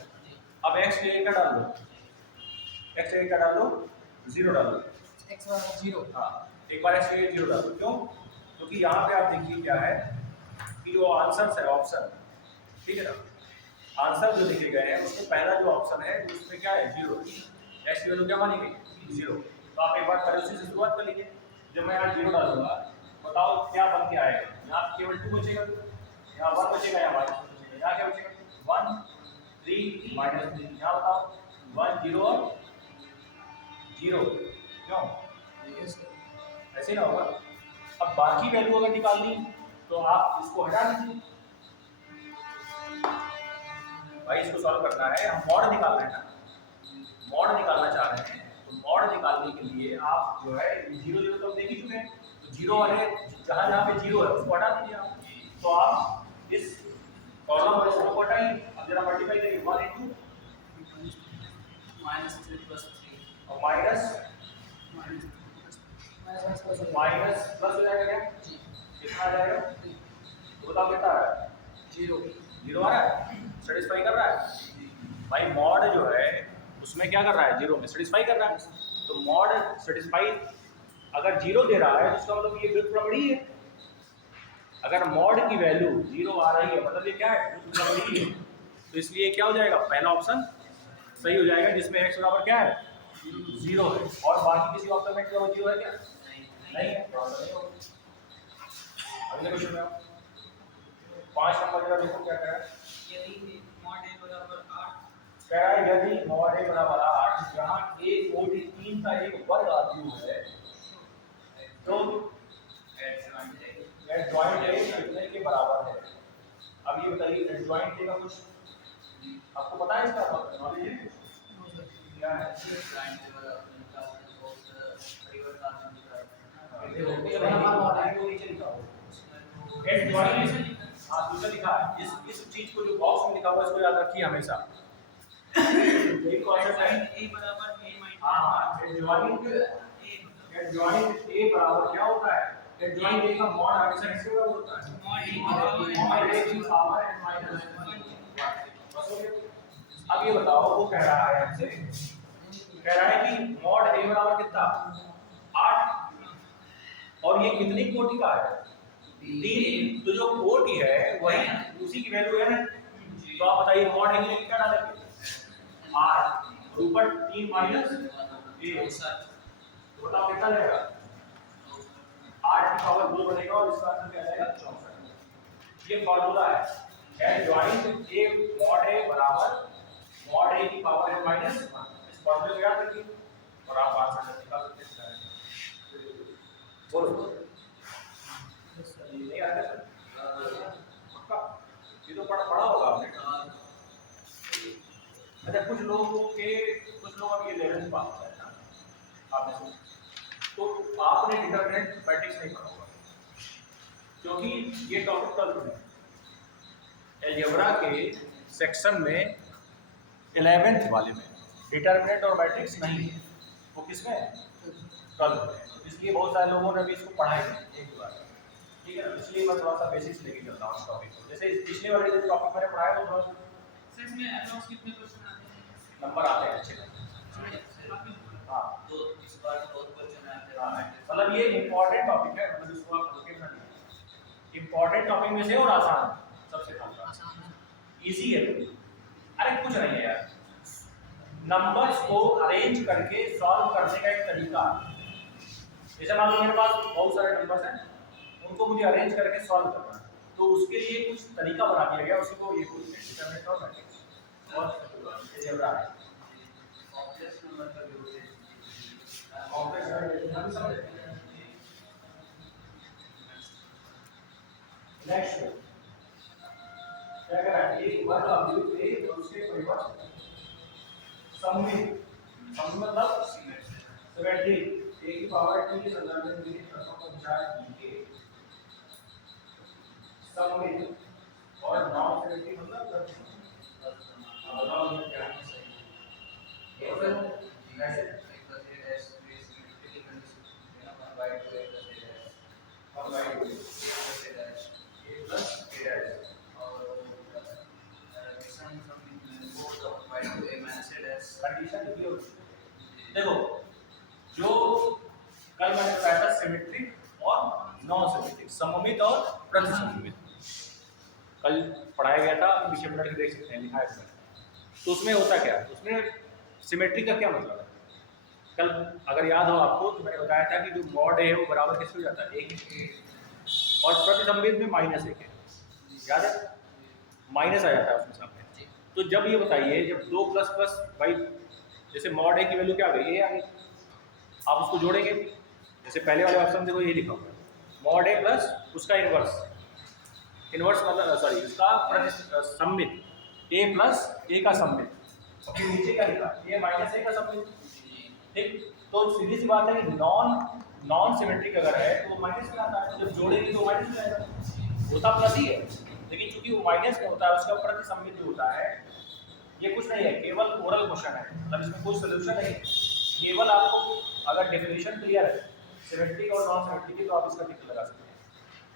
अब x के का डाल दो x के का डाल दो 0 डाल दो x बराबर 0। हाँ एक बार x के 0 डाल दो क्यों क्योंकि यहाँ पे आप देखिए क्या है कि जो आंसर्स है ऑप्शन ठीक है ना आंसर जो लिखे गए हैं उसमें पहला जो ऑप्शन है उसमें क्या है 0 x की वैल्यू क्या मानी गई 0। तो आप एक बार पहले उसी से शुरुआत कर लीजिए जब मैं यहाँ 0 डालूंगा बताओ क्या बन के आएगा यहाँ केवल 2 बचेगा यहाँ 1 बचेगा यहाँ माइनस बचेगा यहाँ क्या बचेगा 1 3 माइनस 3 यहाँ बताओ 1 0 और 0 क्यों ऐसे ना होगा। अब बाकी वैल्यू अगर निकालनी तो आप इसको हटा दीजिए भाई इसको सॉल्व करना है हम मॉड निकालना है ना मॉड निकालना चाह रहे हैं तो मॉड निकालने के लिए आप जो है 0 0 तो देख ही चुके हैं तो 0 वाले जहाँ जहाँ पे 0 है उसको हटा दीजिए आप तो आप इस कॉलम में इसको हटाइए अब जरा मल्टीप्लाई करिए 1 into -3 + 3 और माइनस प्लस हो जाएगा क्या कितना आ जाएगा तो बताओ कितना आ रहा है 0 आ रहा है सेटिस्फाई कर रहा है भाई मॉड जो है उसमें क्या कर रहा है 0 में सेटिस्फाई कर रहा है तो मॉड सेटिस्फाई अगर 0 दे रहा है तो इसका मतलब ये व्युत्क्रम प्रमेय है। अगर मॉड की वैल्यू 0 आ रही है मतलब ये क्या है व्युत्क्रम प्रमेय है तो इसलिए क्या हो जाएगा पहला ऑप्शन सही हो जाएगा जिसमें x बराबर क्या है 0 है और बाकी किसी ऑप्शन में x बराबर 0 है क्या नहीं है तो आंसर नहीं होगा। अगले क्वेश्चन में 5 नंबर जरा देखो क्या कह रहा है यदि mod a बराबर 8 कह रहा है यदि मॉड a बराबर 8 जहां a कोटि 3 का एक वर्ग आव्यूह है तो एडजॉइंट a कितने के बराबर है। अब ये बताइए एडजॉइंट a का कुछ आपको पता है इसका नॉलेज है क्या है एडजॉइंट हाँ दूसरा लिखा है इस चीज को जो बॉक्स में लिखा हुआ है इसको याद रखिए हमेशा यही कॉन्सेप्ट है a बराबर a हाँ एडजॉइंट a बराबर क्या होता है एडजॉइंट a का मॉड हमेशा किसके बराबर होता है मॉड a की पावर n माइनस 1। अब ये बताओ वो कह रहा है हमसे कह रहा है कि मॉड a बराबर कितना 8 और ये कितनी कोटि का है 3 तो जो कोटि है वही उसी की वैल्यू है ना तो आप बताइए मॉड a के लिए क्या डालेंगे 8 और ऊपर 3 माइनस 1 तो बताओ कितना जाएगा 8 की पावर 2 बनेगा और इसका आंसर क्या जाएगा 64। ये फार्मूला है एडजॉइंट a मॉड a बराबर मॉड a की पावर n माइनस 1 इस फार्मूले को याद रखिए और आप आंसर निकाल सकते हैं। बोलो नहीं आता पक्का ये तो पढ़ा होगा आपने। अच्छा कुछ लोग अब ये 11th पास है ना आपने सुना तो आपने डिटरमिनेंट मैट्रिक्स नहीं पढ़ा होगा क्योंकि ये टॉपिक कल में अलजेब्रा के सेक्शन में 11th वाले में डिटरमिनेंट और मैट्रिक्स नहीं है वो किसमें कल में इसलिए बहुत सारे लोगों ने भी इसको पढ़ा ही नहीं एक बार ठीक है इसलिए मैं थोड़ा सा बेसिक्स लेके चलता हूँ इस टॉपिक को जैसे पिछले वाले जो टॉपिक मैंने पढ़ाया वो थोड़ा सर इसमें अप्रॉक्स कितने क्वेश्चन आते हैं नंबर आते हैं अच्छे हाँ तो इस बार बहुत क्वेश्चन आते हाँ हैं मतलब ये इम्पोर्टेंट टॉपिक है मतलब इसको आप हल्के में ना लीजिए इम्पोर्टेंट टॉपिक में से और आसान सबसे खास इजी है अरे कुछ नहीं है यार नंबर्स को अरेंज करके सॉल्व करने का एक तरीका जैसे मान लो मेरे पास बहुत सारे नंबर्स हैं उनको मुझे अरेंज करके सॉल्व करना है तो उसके लिए कुछ तरीका बना दिया गया उसी को ये बोलते हैं डिटरमिनेंट और मैट्रिक्स और अलजेब्रा है। कॉम्प्लेक्स नंबर का भी होते हैं। कॉम्प्लेक्स नंबर समझ। नेक्स्ट क्या कह रहा है, एक वर्ग अवयव के उसके परिवर्त सममित, सममित मतलब सिमेट्रिक a की पावर t के संदर्भ में निम्नलिखित तत्वों को विचार कीजिए। सममित और नॉन सिमेट्रिक मतलब बताओ ये क्या है सही। ये तो ऐसे कंडीशन लिखी होगी। देखो जो कल मैंने बताया था सिमेट्रिक और नॉन सिमेट्रिक, सममित और प्रतिसममित, कल पढ़ाया गया था, पीछे पलट के देख सकते हैं, लिखा है इसमें। तो उसमें होता क्या है, उसमें सिमेट्री का क्या मतलब है। कल अगर याद हो आपको तो मैंने बताया था कि जो मॉड है वो बराबर किससे हो जाता है, एक और प्रतिसममित में -1 है, याद है, माइनस आ जाता है उसमें सामने। तो जब ये बताइए, जब 2 प्लस प्लस भाई जैसे मॉड ए की वैल्यू क्या आ गई, ए आ गई, आप उसको जोड़ेंगे, जैसे पहले वाले ऑप्शन देखो ये लिखा हुआ है मॉड ए प्लस उसका इनवर्स, इनवर्स मतलब सॉरी इसका प्रतिसममित ए प्लस ए का सममित, और फिर नीचे क्या लिखा ए माइनस ए का सममित, ठीक। तो सीधी सी बात है कि नॉन सिमेट्रिक अगर है तो वो माइनस में आता है, जब जोड़ेंगे तो माइनस में आएगा, होता प्लस ही है, लेकिन चूंकि वो माइनस में होता है उसका प्रतिसममित जो होता है, ये कुछ नहीं है, केवल ओरल क्वेश्चन है, मतलब इसमें कोई सोल्यूशन नहीं है, केवल आपको अगर डेफिनेशन क्लियर है सिमेट्रिक और नॉन सिमेट्रिक की तो आप इसका टिक लगा सकते हैं।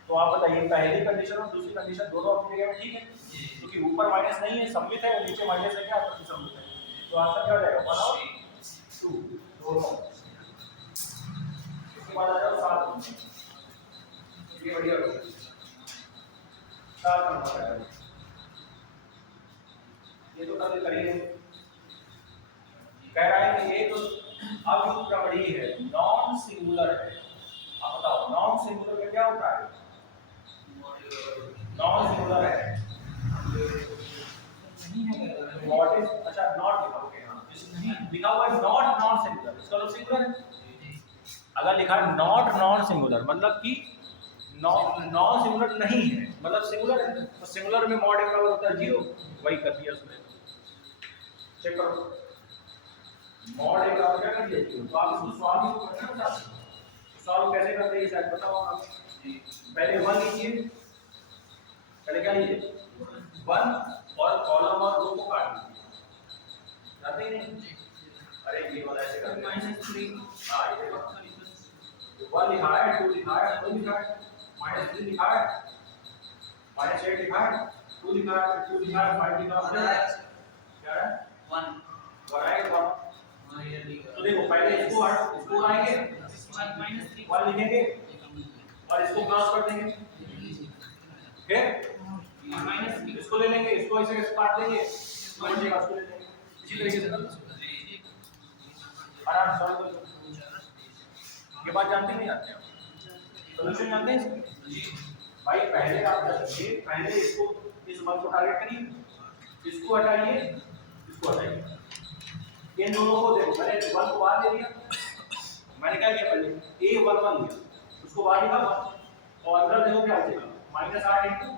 तो आप बताइए पहली कंडीशन और दूसरी कंडीशन दोनों अपनी जगह में ठीक है, क्योंकि ऊपर माइनस नहीं है, सममित है, और नीचे माइनस है क्या, प्रतिसममित है, तो आंसर क्या हो जाएगा 1 और 2 दोनों। इसके बाद आ जाओ 7, ये बढ़िया हो गया 7 नंबर, ये तो कल करिए। कह रहा है कि एक अव्युत्क्रमणीय है, नॉन सिंगुलर है, आप बताओ नॉन सिंगुलर में क्या होता है, नॉन सिंगुलर है व्हाट इज, अच्छा नॉट लिखा ओके, हां लिखा हुआ है नॉट नॉन सिंगुलर, इसका मतलब सिंगुलर है। अगर लिखा है नॉट नॉन सिंगुलर मतलब कि नॉन सिंगुलर नहीं है, मतलब सिंगुलर है, तो सिंगुलर में मॉड का होता है 0, वही कर दिया उसने, चेक करो मॉड एक और क्या कर दिया, तो आप इसको सॉल्व करना चाहते हैं, सॉल्व कैसे करते हैं शायद बताओ आप। पहले 1 लीजिए, पहले क्या लीजिए 1 और कॉलम और रो को काट दीजिए, जाते ही नहीं, अरे ये वाला ऐसे करते हैं -3, हां ये देखो 1 लिखा है, 2 लिखा है, 2 लिखा है, -3 लिखा है, -8 लिखा है, 2 लिखा है, 2 लिखा है, 5 लिखा है, क्या है 1 बढ़ाएगा। तो देखो पहले इसको आएंगे -3 लिखेंगे और इसको क्रॉस कर देंगे, फिर इसको ले लेंगे, इसको ऐसे काट देंगे, इसको ले लेंगे, इसको ले लेंगे, इसी तरीके से आराम सॉल्व कर लो। ये बात जानते नहीं जानते आप, सॉल्यूशन जानते हैं जी भाई। पहले आप देखिए, पहले इसको इस वन को टारगेट करिए, इसको हटाइए, इसको हटाइए, इन दोनों को देखो, मैंने 1 को बाहर ले लिया, मैंने क्या किया पहले a11 लिया, उसको बाहर लिखा 1 और अंदर देखो क्या बचेगा -8 इनटू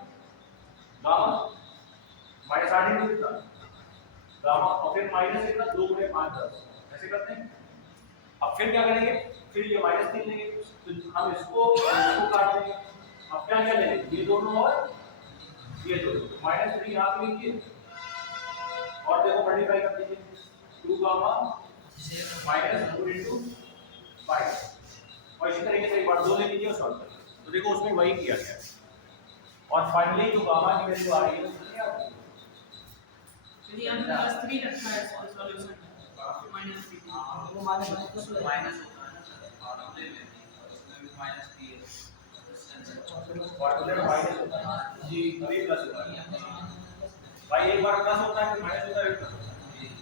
गामा, -8 इनटू कितना गामा, और फिर माइनस कितना 2 × 5 10, ऐसे करते हैं। अब फिर क्या करेंगे, फिर ये -3 लेंगे, तो हम इसको काट देंगे, अब क्या क्या लेंगे ये दोनों और ये दोनों, -3 यहाँ पे लीजिए और देखो मल्टीप्लाई कर दीजिए 2 गामा -2 इनटू 5, और इसी तरीके से एक बार 2 ले लीजिए और सॉल्व करिए, तो देखो उसमें वही किया गया है, और फाइनली जो गामा की वैल्यू आ रही है वो क्या होगी, यदि हम +3 रखा है इसका सॉल्यूशन -3 वो माइनस माइनस होता है ना सर, फॉर्मूले में उसमें भी -3 है, फॉर्मूले में माइनस होता है जी, कभी प्लस होता है भाई, एक बार प्लस होता है फिर माइनस होता है, फिर प्लस होता है,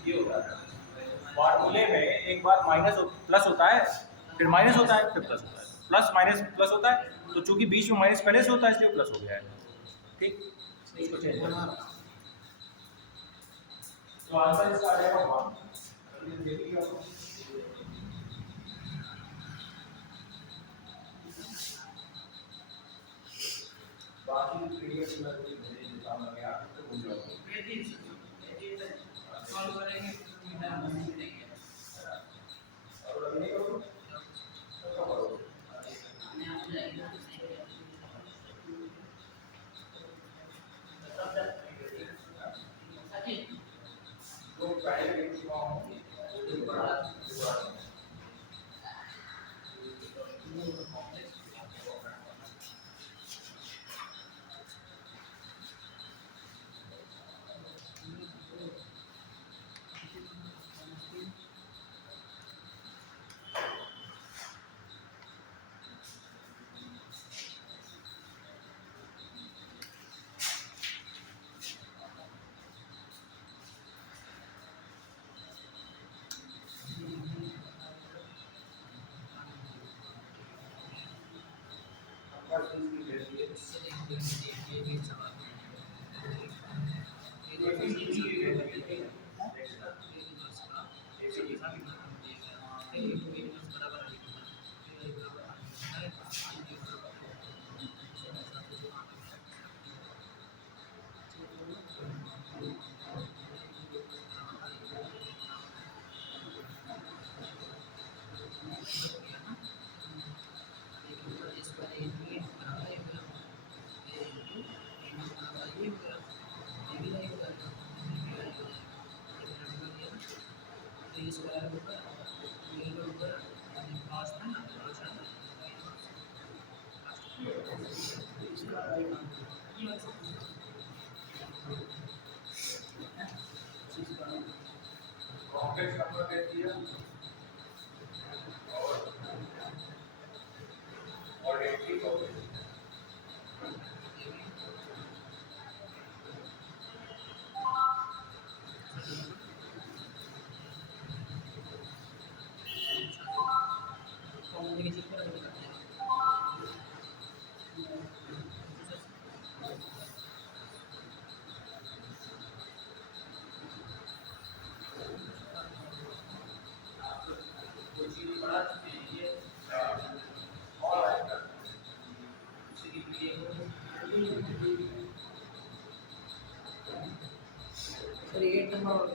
ये होता है फॉर्मूले में, एक बार प्लस होता है फिर माइनस होता है फिर प्लस होता है, प्लस माइनस प्लस होता है, तो चूंकि बीच में माइनस पहले से होता है इसलिए प्लस हो गया है, ठीक। इसको चेंज करना, तो आंसर इसका आ जाएगा 1। जल्दी देखिए आपको बाकी प्रीवियस में कुछ नहीं देता हूं मैं आपको भूल जाओगे ये सॉल्व करेंगे तो नहीं है। और अभी नहीं करो तो करो तो पहले लिख चुका हूं जो बड़ा कॉम्प्लेक्स नंबर दे दिया और 80 को सर 8 नंबर और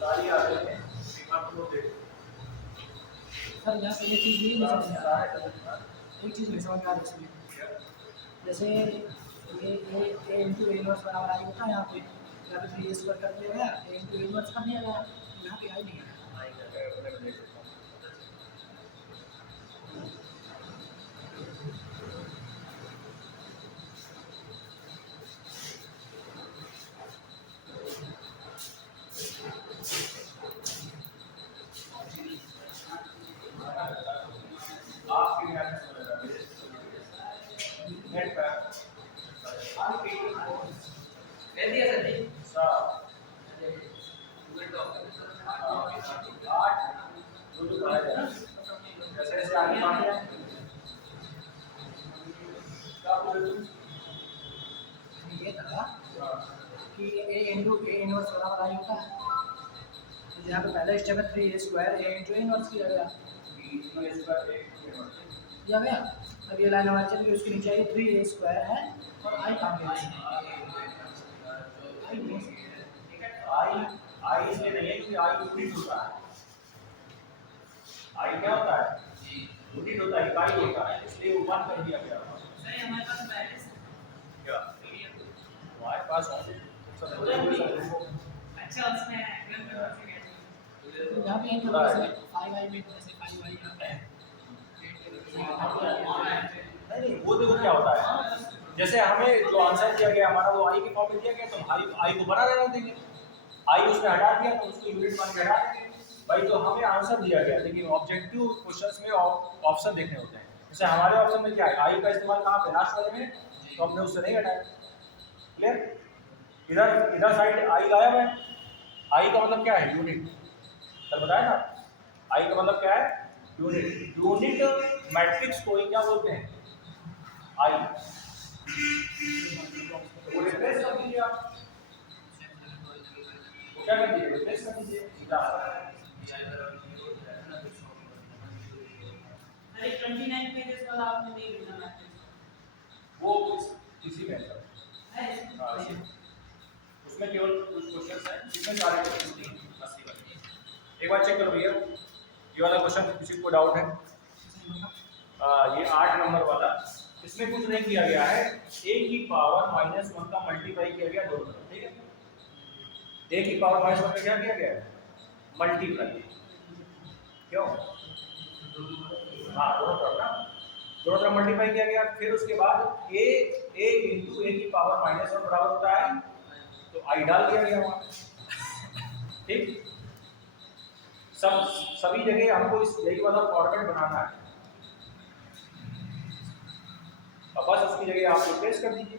सारी आ रही है आप लोग देखो सर यहाँ से ये चीज़ नहीं समझ में आ रहा है, एक चीज़ नहीं समझ में आ रही इसमें, जैसे ये इंटू इनवर्स बराबर आई होता है यहाँ पे, यहाँ पे 3 स्क्वायर कर दिया गया, ए इंटू इनवर्स कर दिया गया, यहाँ पे आई नहीं है। आपके यहाँ से समझ रहा है नेट पर दे दिया सर जी। 8 दो दो बढ़ा जाए जैसे जैसे आगे बढ़े क्या बोल रहे ये था कि ए इंटू ए इनवर्स बराबर आई होता है, तो यहाँ पे पहला स्टेप है 3 स्क्वायर ए इंटू इनवर्स किया गया, अब ये लाइन हमारी चल गई, उसके नीचे आई 3 स्क्वायर है और आई कहाँ गई? आई आई इसलिए नहीं है क्योंकि आई यूनिट होता है। आई क्या होता है? यूनिट होता है, इकाई होता है, इसलिए वो 1 कर दिया गया। सर हमारे पास पहले से क्या हमारे पास सब अच्छा उसमें एंगल में से कैसे तो यहाँ पे एक नंबर से 5i में जैसे 5i यहाँ पे नहीं, वो देखो क्या होता है, जैसे हमें जो आंसर दिया गया हमारा वो आई के फॉर्म में दिया गया, तो आई को बना रहने देंगे, आई उसमें हटा दिया तो उसको यूनिट मान के हटा देंगे भाई। तो हमें आंसर दिया गया, लेकिन ऑब्जेक्टिव क्वेश्चंस में ऑप्शन देखने होते हैं। जैसे हमारे ऑप्शन में क्या है, आई का इस्तेमाल कहाँ पे, लास्ट वाले में, तो हमने उससे नहीं हटाया। क्लियर? इधर साइड आई गायब है। आई का मतलब क्या है? यूनिट। कल बताया ना, आई का मतलब क्या है? यूनिट। यूनिट मैट्रिक्स को ही क्या बोलते हैं? आई। तो वो रिप्लेस कर दीजिए आप, वो क्या कर दीजिए, रिप्लेस कर दीजिए सीधा। अरे 29 पेजेस वाला आपने नहीं लिखा मैट्रिक्स वो किसी में है है हाँ, उसमें केवल कुछ क्वेश्चंस हैं जिसमें सारे क्वेश्चन नहीं 80 वाले। एक बार चेक करो भैया, ये वाला क्वेश्चन किसी को डाउट है? ये 8 नंबर वाला, इसमें कुछ नहीं किया गया है, a की पावर -1 का मल्टीप्लाई किया गया दोनों तरफ, ठीक है? a की पावर -1 का क्या किया गया है? मल्टीप्लाई। क्यों? हाँ, दोनों तरफ ना, दोनों तरफ मल्टीप्लाई किया गया। फिर उसके बाद a इंटू a की पावर -1 बराबर होता है, तो i डाल दिया गया वहाँ। ठीक, सभी जगह हमको इस यही वाला फॉर्मेट बनाना है। अब बस उसकी जगह आप रिप्लेस कर दीजिए,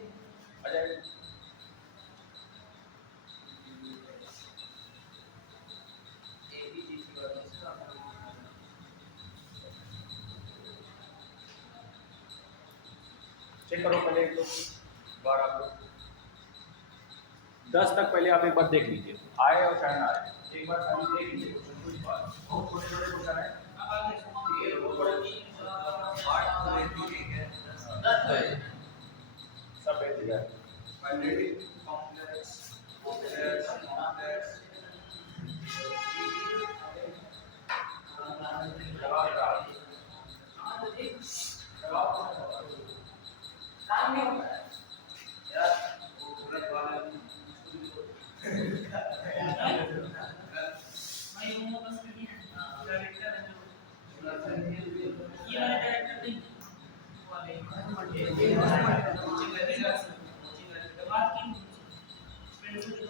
आ जाएगा। चेक करो पहले एक दो बार, आप लोग 10 तक पहले आप एक बार देख लीजिए, आए और चाहे ना आए, एक बार खाली देख लीजिए क्वेश्चन को। इस बार बहुत छोटे छोटे क्वेश्चन है, ये बहुत बड़े सब भेज दिया है। भाई वो बस नहीं है डायरेक्टर है जो ये वाला डायरेक्टर नहीं वाले बात की फ्रेंड को जो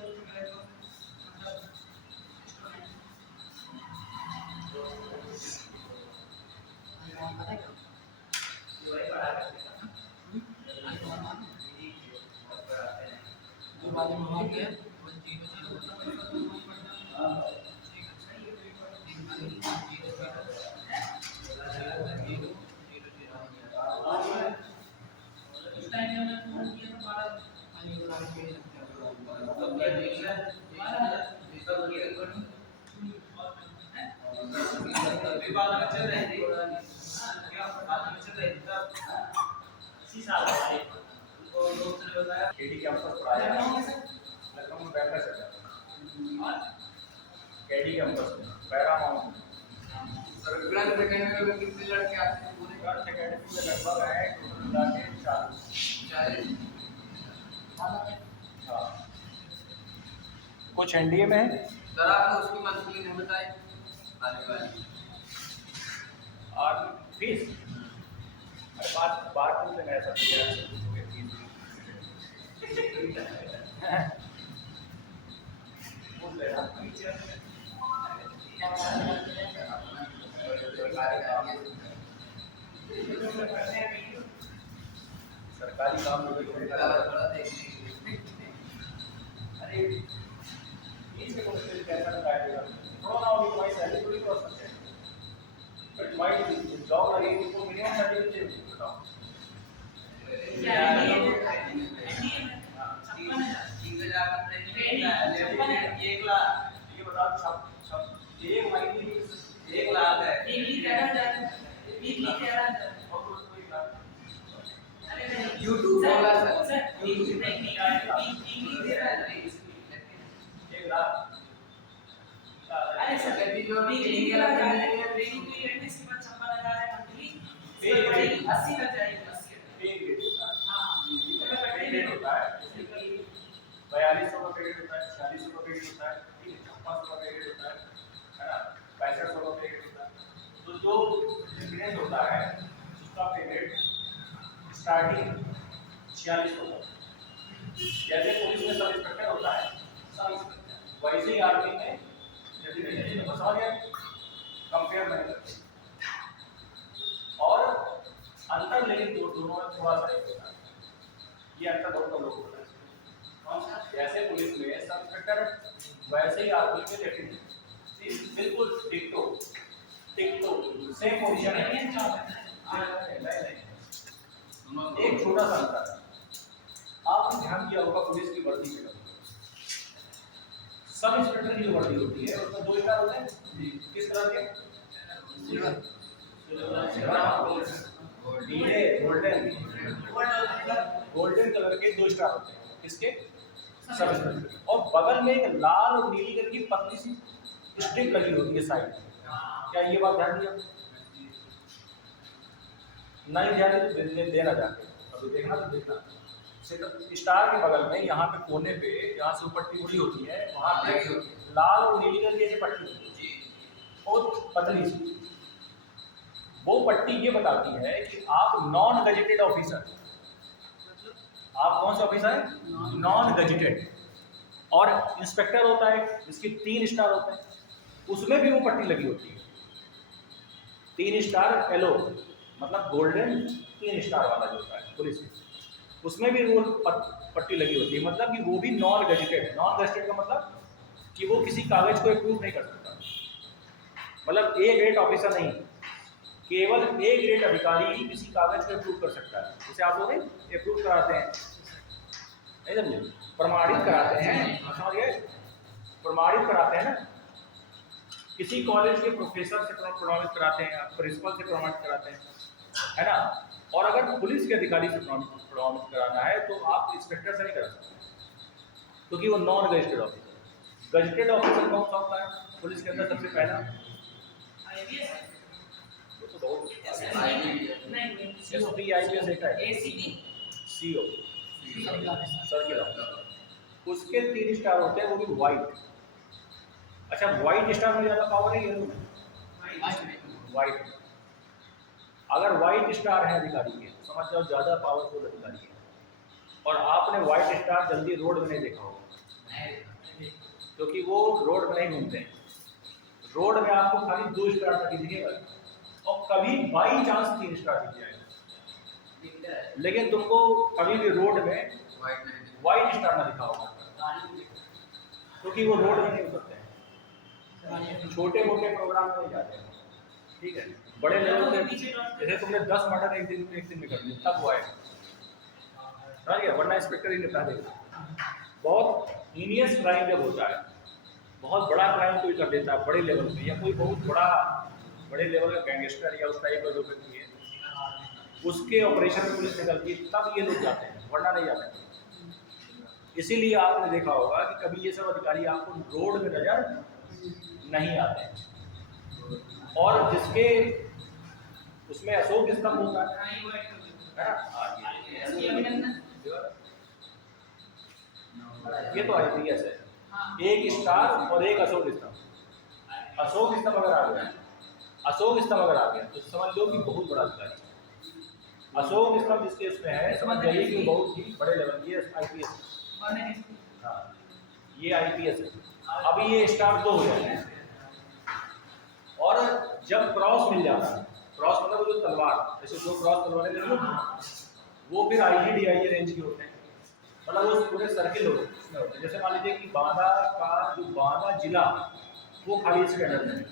पता है क्या? जो वाले मंगा के उस टाइम जब मैं फोन किया तो 12 केडी कैंपस पढ़ाया है, लखनऊ में बैठा चला, केडी कैंपस में पैरामाउंट ग्रंथ एकेडमी में कितने लड़के आते हैं? पूरे ग्रंथ एकेडमी में लगभग है टोटल मिला के 40। हाँ, कुछ एनडीए में है। सर आपने उसकी मंथली नहीं बताई आने वाली और फीस, अरे बात तो मैं ऐसा नहीं है, फीस बोल रहे हैं सरकारी काम में भी थोड़ी थोड़ा देखने अरे फीस के मुश्किल कैसा काटेगा, थोड़ा ना होगी तुम्हारी सैलरी थोड़ी क्रॉस करते हैं, बट तुम्हारी जॉब लगेगी तो मिनिमम सैलरी चाहिए, बताओ। ये बताओ एक महीने 1 लाख है, YouTube वाला सर 1 लाख सैलरी जो वीकली की बात आ रही है, ट्रेनिंग की रेट इसके बाद 56,000 है मंथली, इसके पड़ेगी 80 तक जाएगी, 80 पे ग्रेड होता है। हाँ पे ग्रेड होता है, जैसे कि 4200 का पे ग्रेड होता है, 4600 का पे ग्रेड होता है, ठीक है, 5600 का पे ग्रेड होता है ना, 6500 का पे ग्रेड होता है। तो जो ग्रेड होता है उसका पे ग्रेड स्टार्टिंग 4600 का, जैसे पुलिस में सब इंस्पेक्टर होता है सब इंस्पेक्टर, वैसे ही आर्मी में जब समझ गया, कंपेयर नहीं करते। और अंतर लेकिन दोनों में थोड़ा सा एक होता है, ये अंतर बहुत कम लोग होता है। कौन सा? जैसे पुलिस में सब इंस्पेक्टर वैसे ही आर्मी में लेफ्टिनेंट, बिल्कुल टिकटो सेम पोजीशन है। नहीं, एक छोटा सा अंतर है, आपने ध्यान किया होगा पुलिस की वर्दी में सब इंस्पेक्टर की जो वर्दी होती है उसमें 2 स्टार होते हैं, किस तरह के? नीले गोल्डन कलर के 2 स्टार होते हैं, किसके? Sub inspector. और बगल में एक लाल और नीली कलर की पतली सी स्ट्रिप लगी होती है साइड में, क्या ये बात ध्यान दिया? नहीं ध्यान देना जाके अभी देखना तो देखना, स्टार के बगल में यहाँ पे कोने पे जहाँ से पट्टी उड़ी होती है वहाँ पे लाल और नीली कलर की ऐसी पट्टी होती है और पतली सी, वो पट्टी ये बताती है कि आप नॉन गजेटेड ऑफिसर, आप कौन सा ऑफिसर है? Non gazetted. और इंस्पेक्टर होता है जिसकी 3 स्टार होते हैं, उसमें भी वो पट्टी लगी होती है, 3 स्टार येलो मतलब गोल्डन 3 स्टार वाला जो होता है पुलिस में, उसमें भी वो पट्टी लगी होती है, मतलब कि वो भी नॉन गजेटेड है। नॉन गजेटेड का मतलब कि वो किसी कागज को अप्रूव नहीं कर सकता, मतलब ए ग्रेड ऑफिसर नहीं, केवल ए ग्रेड अधिकारी ही किसी कागज को अप्रूव कर सकता है, जिसे आप लोग अप्रूव कराते हैं, नहीं समझे? प्रमाणित कराते हैं, समझ गए? प्रमाणित कराते हैं ना, किसी कॉलेज के प्रोफेसर से प्रमाणित कराते हैं, प्रिंसिपल से प्रमाणित कराते हैं, है ना। और अगर पुलिस के अधिकारी से प्रमाणित कराना है तो आप इंस्पेक्टर से नहीं करा सकते, क्योंकि वो non gazetted officer. Gazetted officer कौन सा होता है पुलिस के अंदर? सबसे पहला वो तो बहुत एसपी आईपीएस एक है, सीओ सर्किल ऑफिसर, उसके 3 स्टार होते हैं, वो भी वाइट। अच्छा, वाइट स्टार में ज़्यादा पावर है येलो में? वाइट। अगर वाइट स्टार है अधिकारी के तो समझ जाओ ज़्यादा पावरफुल अधिकारी है। और आपने वाइट स्टार जल्दी रोड में नहीं देखा होगा, क्योंकि वो रोड में नहीं घूमते हैं, रोड में आपको खाली 2 स्टार तक ही दिखेगा, और कभी बाई चांस 3 स्टार दिख जाएगा, लेकिन तुमको कभी भी रोड में वाइट स्टार ना दिखा होगा, क्योंकि वो रोड में नहीं उतरते हैं, छोटे मोटे प्रोग्राम में नहीं जाते हैं, ठीक है। बड़े लेवल पे जैसे तुमने 10 मर्डर एक दिन में कर दिए तब वो आएगा, समझ गया? वरना इंस्पेक्टर ही निपटा देगा। बहुत हीनियस क्राइम जब होता है, बहुत बड़ा क्राइम कोई कर देता है बड़े लेवल पे, या कोई बहुत बड़े लेवल का गैंगस्टर या उस टाइप का जो व्यक्ति है, उसके ऑपरेशन में पुलिस निकलती है, तब ये लोग जाते हैं, वरना नहीं जाते हैं। इसीलिए आपने देखा होगा कि कभी ये सब अधिकारी आपको रोड में नजर नहीं आते हैं। और जिसके उसमें अशोक स्तंभ होता है ना, ये तो आईपीएस है, एक स्टार और एक अशोक स्तंभ। अशोक स्तंभ अगर आ गया, तो समझ लो कि बहुत बड़ा अधिकारी है। अशोक स्तंभ जिसके उसमें है, समझ जाइए कि बहुत ही बड़े लेवल की आईपीएस। हाँ, ये आईपीएस है। अभी ये स्टार 2 हो जाते हैं, और जब क्रॉस मिल जाता है, क्रॉस मतलब वो जो तलवार, जैसे 2 क्रॉस तलवारें ले लो, वो फिर आईजी डीआईजी रेंज के होते हैं, मतलब वो पूरे सर्किल होते हैं। जैसे मान लीजिए कि बांदा जिला वो खाली इसके अंडर में है,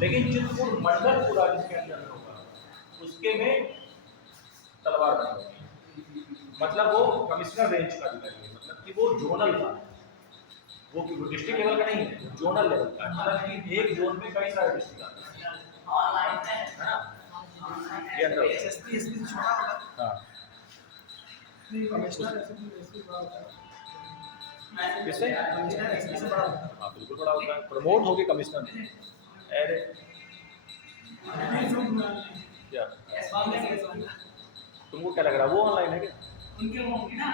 लेकिन चित्रकूट मंडल पूरा जिसके अंदर में होगा उसके में तलवार बनी होगी, मतलब वो कमिश्नर रेंज का अधिकारी है, मतलब कि वो जोनल का, वो डिस्ट्रिक्ट लेवल का नहीं है, जोनल लेवल का, मतलब कि एक जोन में कई सारे डिस्ट्रिक्ट आते हैं, है ना। ये अंदर एसपी से छोटा होगा, हाँ, कमिश्नर एसपी बड़ा होता है। किससे? कमिश्नर एक्सपी से बड़ा होता है। हाँ बिल्कुल बड़ा होता है, प्रमोट होके कमिश्नर में। अरे क्या तुमको क्या लग रहा है वो ऑनलाइन है क्या? उनके होंगे ना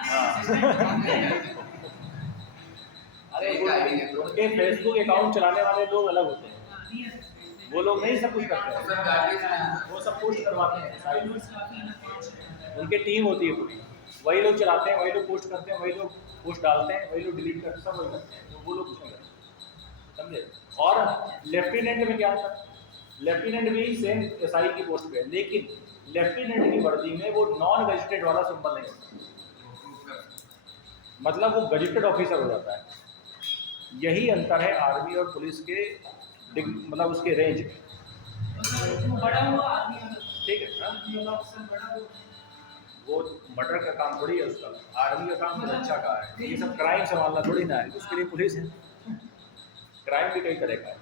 अरे उनके फेसबुक अकाउंट चलाने वाले लोग अलग होते हैं, वो लोग नहीं सब कुछ करते हैं, वो सब पोस्ट करवाते हैं साइड में, उनकी टीम होती है पूरी, वही लोग चलाते हैं, वही लोग पोस्ट करते हैं, वही लोग पोस्ट डालते हैं, वही लोग डिलीट करते हैं, सब वही करते हैं, तो वो लोग कुछ नहीं करते, समझे? और लेफ्टिनेंट में क्या था? लेफ्टिनेंट भी सेम एसआई की पोस्ट पे है, लेकिन लेफ्टिनेंट की वर्दी में वो नॉन गजेटेड वाला सिंबल नहीं होता, मतलब वो गजेटेड ऑफिसर हो जाता है। यही अंतर है आर्मी और पुलिस के मतलब उसके रेंज में, बड़ा हुआ आदमी ठीक है ना? वो मर्डर का काम थोड़ी है उसका, आर्मी का काम सुरक्षा का है, ये सब क्राइम संभालना थोड़ी ना है, उसके लिए पुलिस है। क्राइम भी कई तरह का है।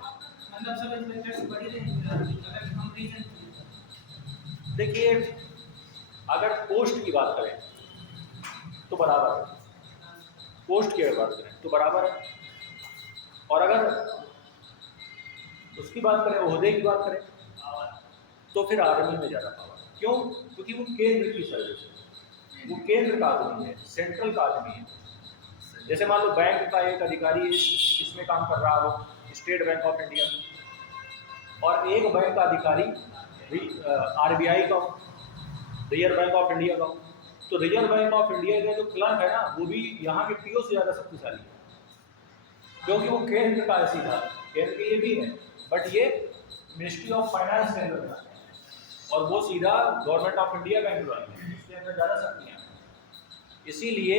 मतलब सब इंस्पेक्टर्स बड़ी रहेंगे अगर कंपैरिजन। देखिए अगर पोस्ट की बात करें तो बराबर है, पोस्ट की बात करें तो बराबर है, और अगर उसकी बात करें, ओहदे की बात करें, तो फिर आर्मी में ज़्यादा पावर। क्यों? क्योंकि वो केंद्र की सर्विस है, वो केंद्र का आदमी है, सेंट्रल का आदमी है। जैसे मान लो बैंक का एक अधिकारी इसमें काम कर रहा हो, स्टेट बैंक ऑफ इंडिया, और एक बैंक का अधिकारी आरबीआई का, रिजर्व बैंक ऑफ इंडिया का, तो रिजर्व बैंक ऑफ इंडिया का जो क्लर्क है ना, वो भी यहाँ के पीओ से ज़्यादा शक्तिशाली है, क्योंकि वो केंद्र का सीधा, केंद्र के ये भी है, बट ये मिनिस्ट्री ऑफ फाइनेंस के अंदर है, और वो सीधा गवर्नमेंट ऑफ इंडिया का एम्प्लॉय है, इसके अंदर ज़्यादा शक्तियाँ हैं, इसीलिए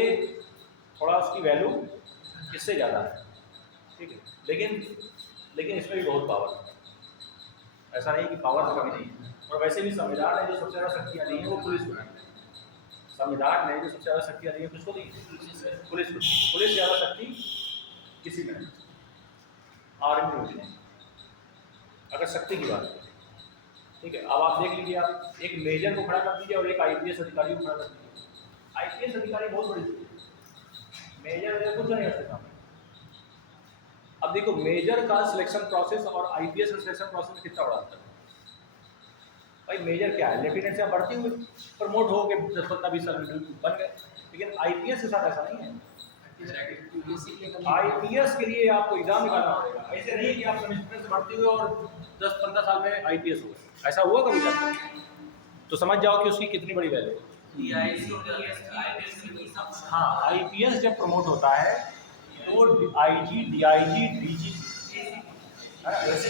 थोड़ा उसकी वैल्यू इससे ज़्यादा है, ठीक है। लेकिन इसमें भी बहुत पावर है, ऐसा नहीं कि पावर से कमी नहीं है। और वैसे भी संविधान ने जो सबसे ज़्यादा शक्तियाँ दी हैं वो पुलिस को, संविधान ने जो सबसे ज़्यादा शक्तियाँ दी हैं किसको दी? पुलिस को। पुलिस ज़्यादा शक्ति किसी में नहीं, आर्मी में नहीं, अगर शक्ति की बात करें, ठीक है। अब आप देख लीजिए, आप एक मेजर को खड़ा कर दीजिए और एक आईपीएस अधिकारी को खड़ा कर दीजिए, आईपीएस अधिकारी बहुत बड़ी चीज़ है, मेजर कुछ नहीं कर सकता। अब देखो मेजर का सिलेक्शन प्रोसेस और आईपीएस का सिलेक्शन प्रोसेस में कितना बड़ा अंतर है भाई। मेजर क्या है? लेफ्टिनेंट से आप बढ़ते हुए प्रमोट हो गए 10-15-20 साल में बन गए, लेकिन आईपीएस के साथ ऐसा नहीं है। आईपीएस के लिए आपको एग्जाम निकालना पड़ेगा, ऐसे नहीं कि आप कमिश्नर से बढ़ते हुए और 10-15 साल में आईपीएस हो गए, ऐसा हुआ कभी तक? तो समझ जाओ कि उसकी कितनी बड़ी वैल्यू है। हाँ, आईपीएस जब प्रमोट होता है तो आईजी, डीआईजी, डीजी, ऐसे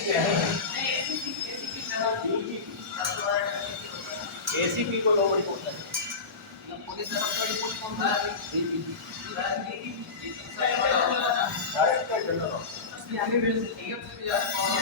एसीपी को तो बड़ी पोस्ट है। पुलिस में सबसे बड़ी पोस्ट कौन सा है? Director general. डीएम से भी ज्यादा कौन है?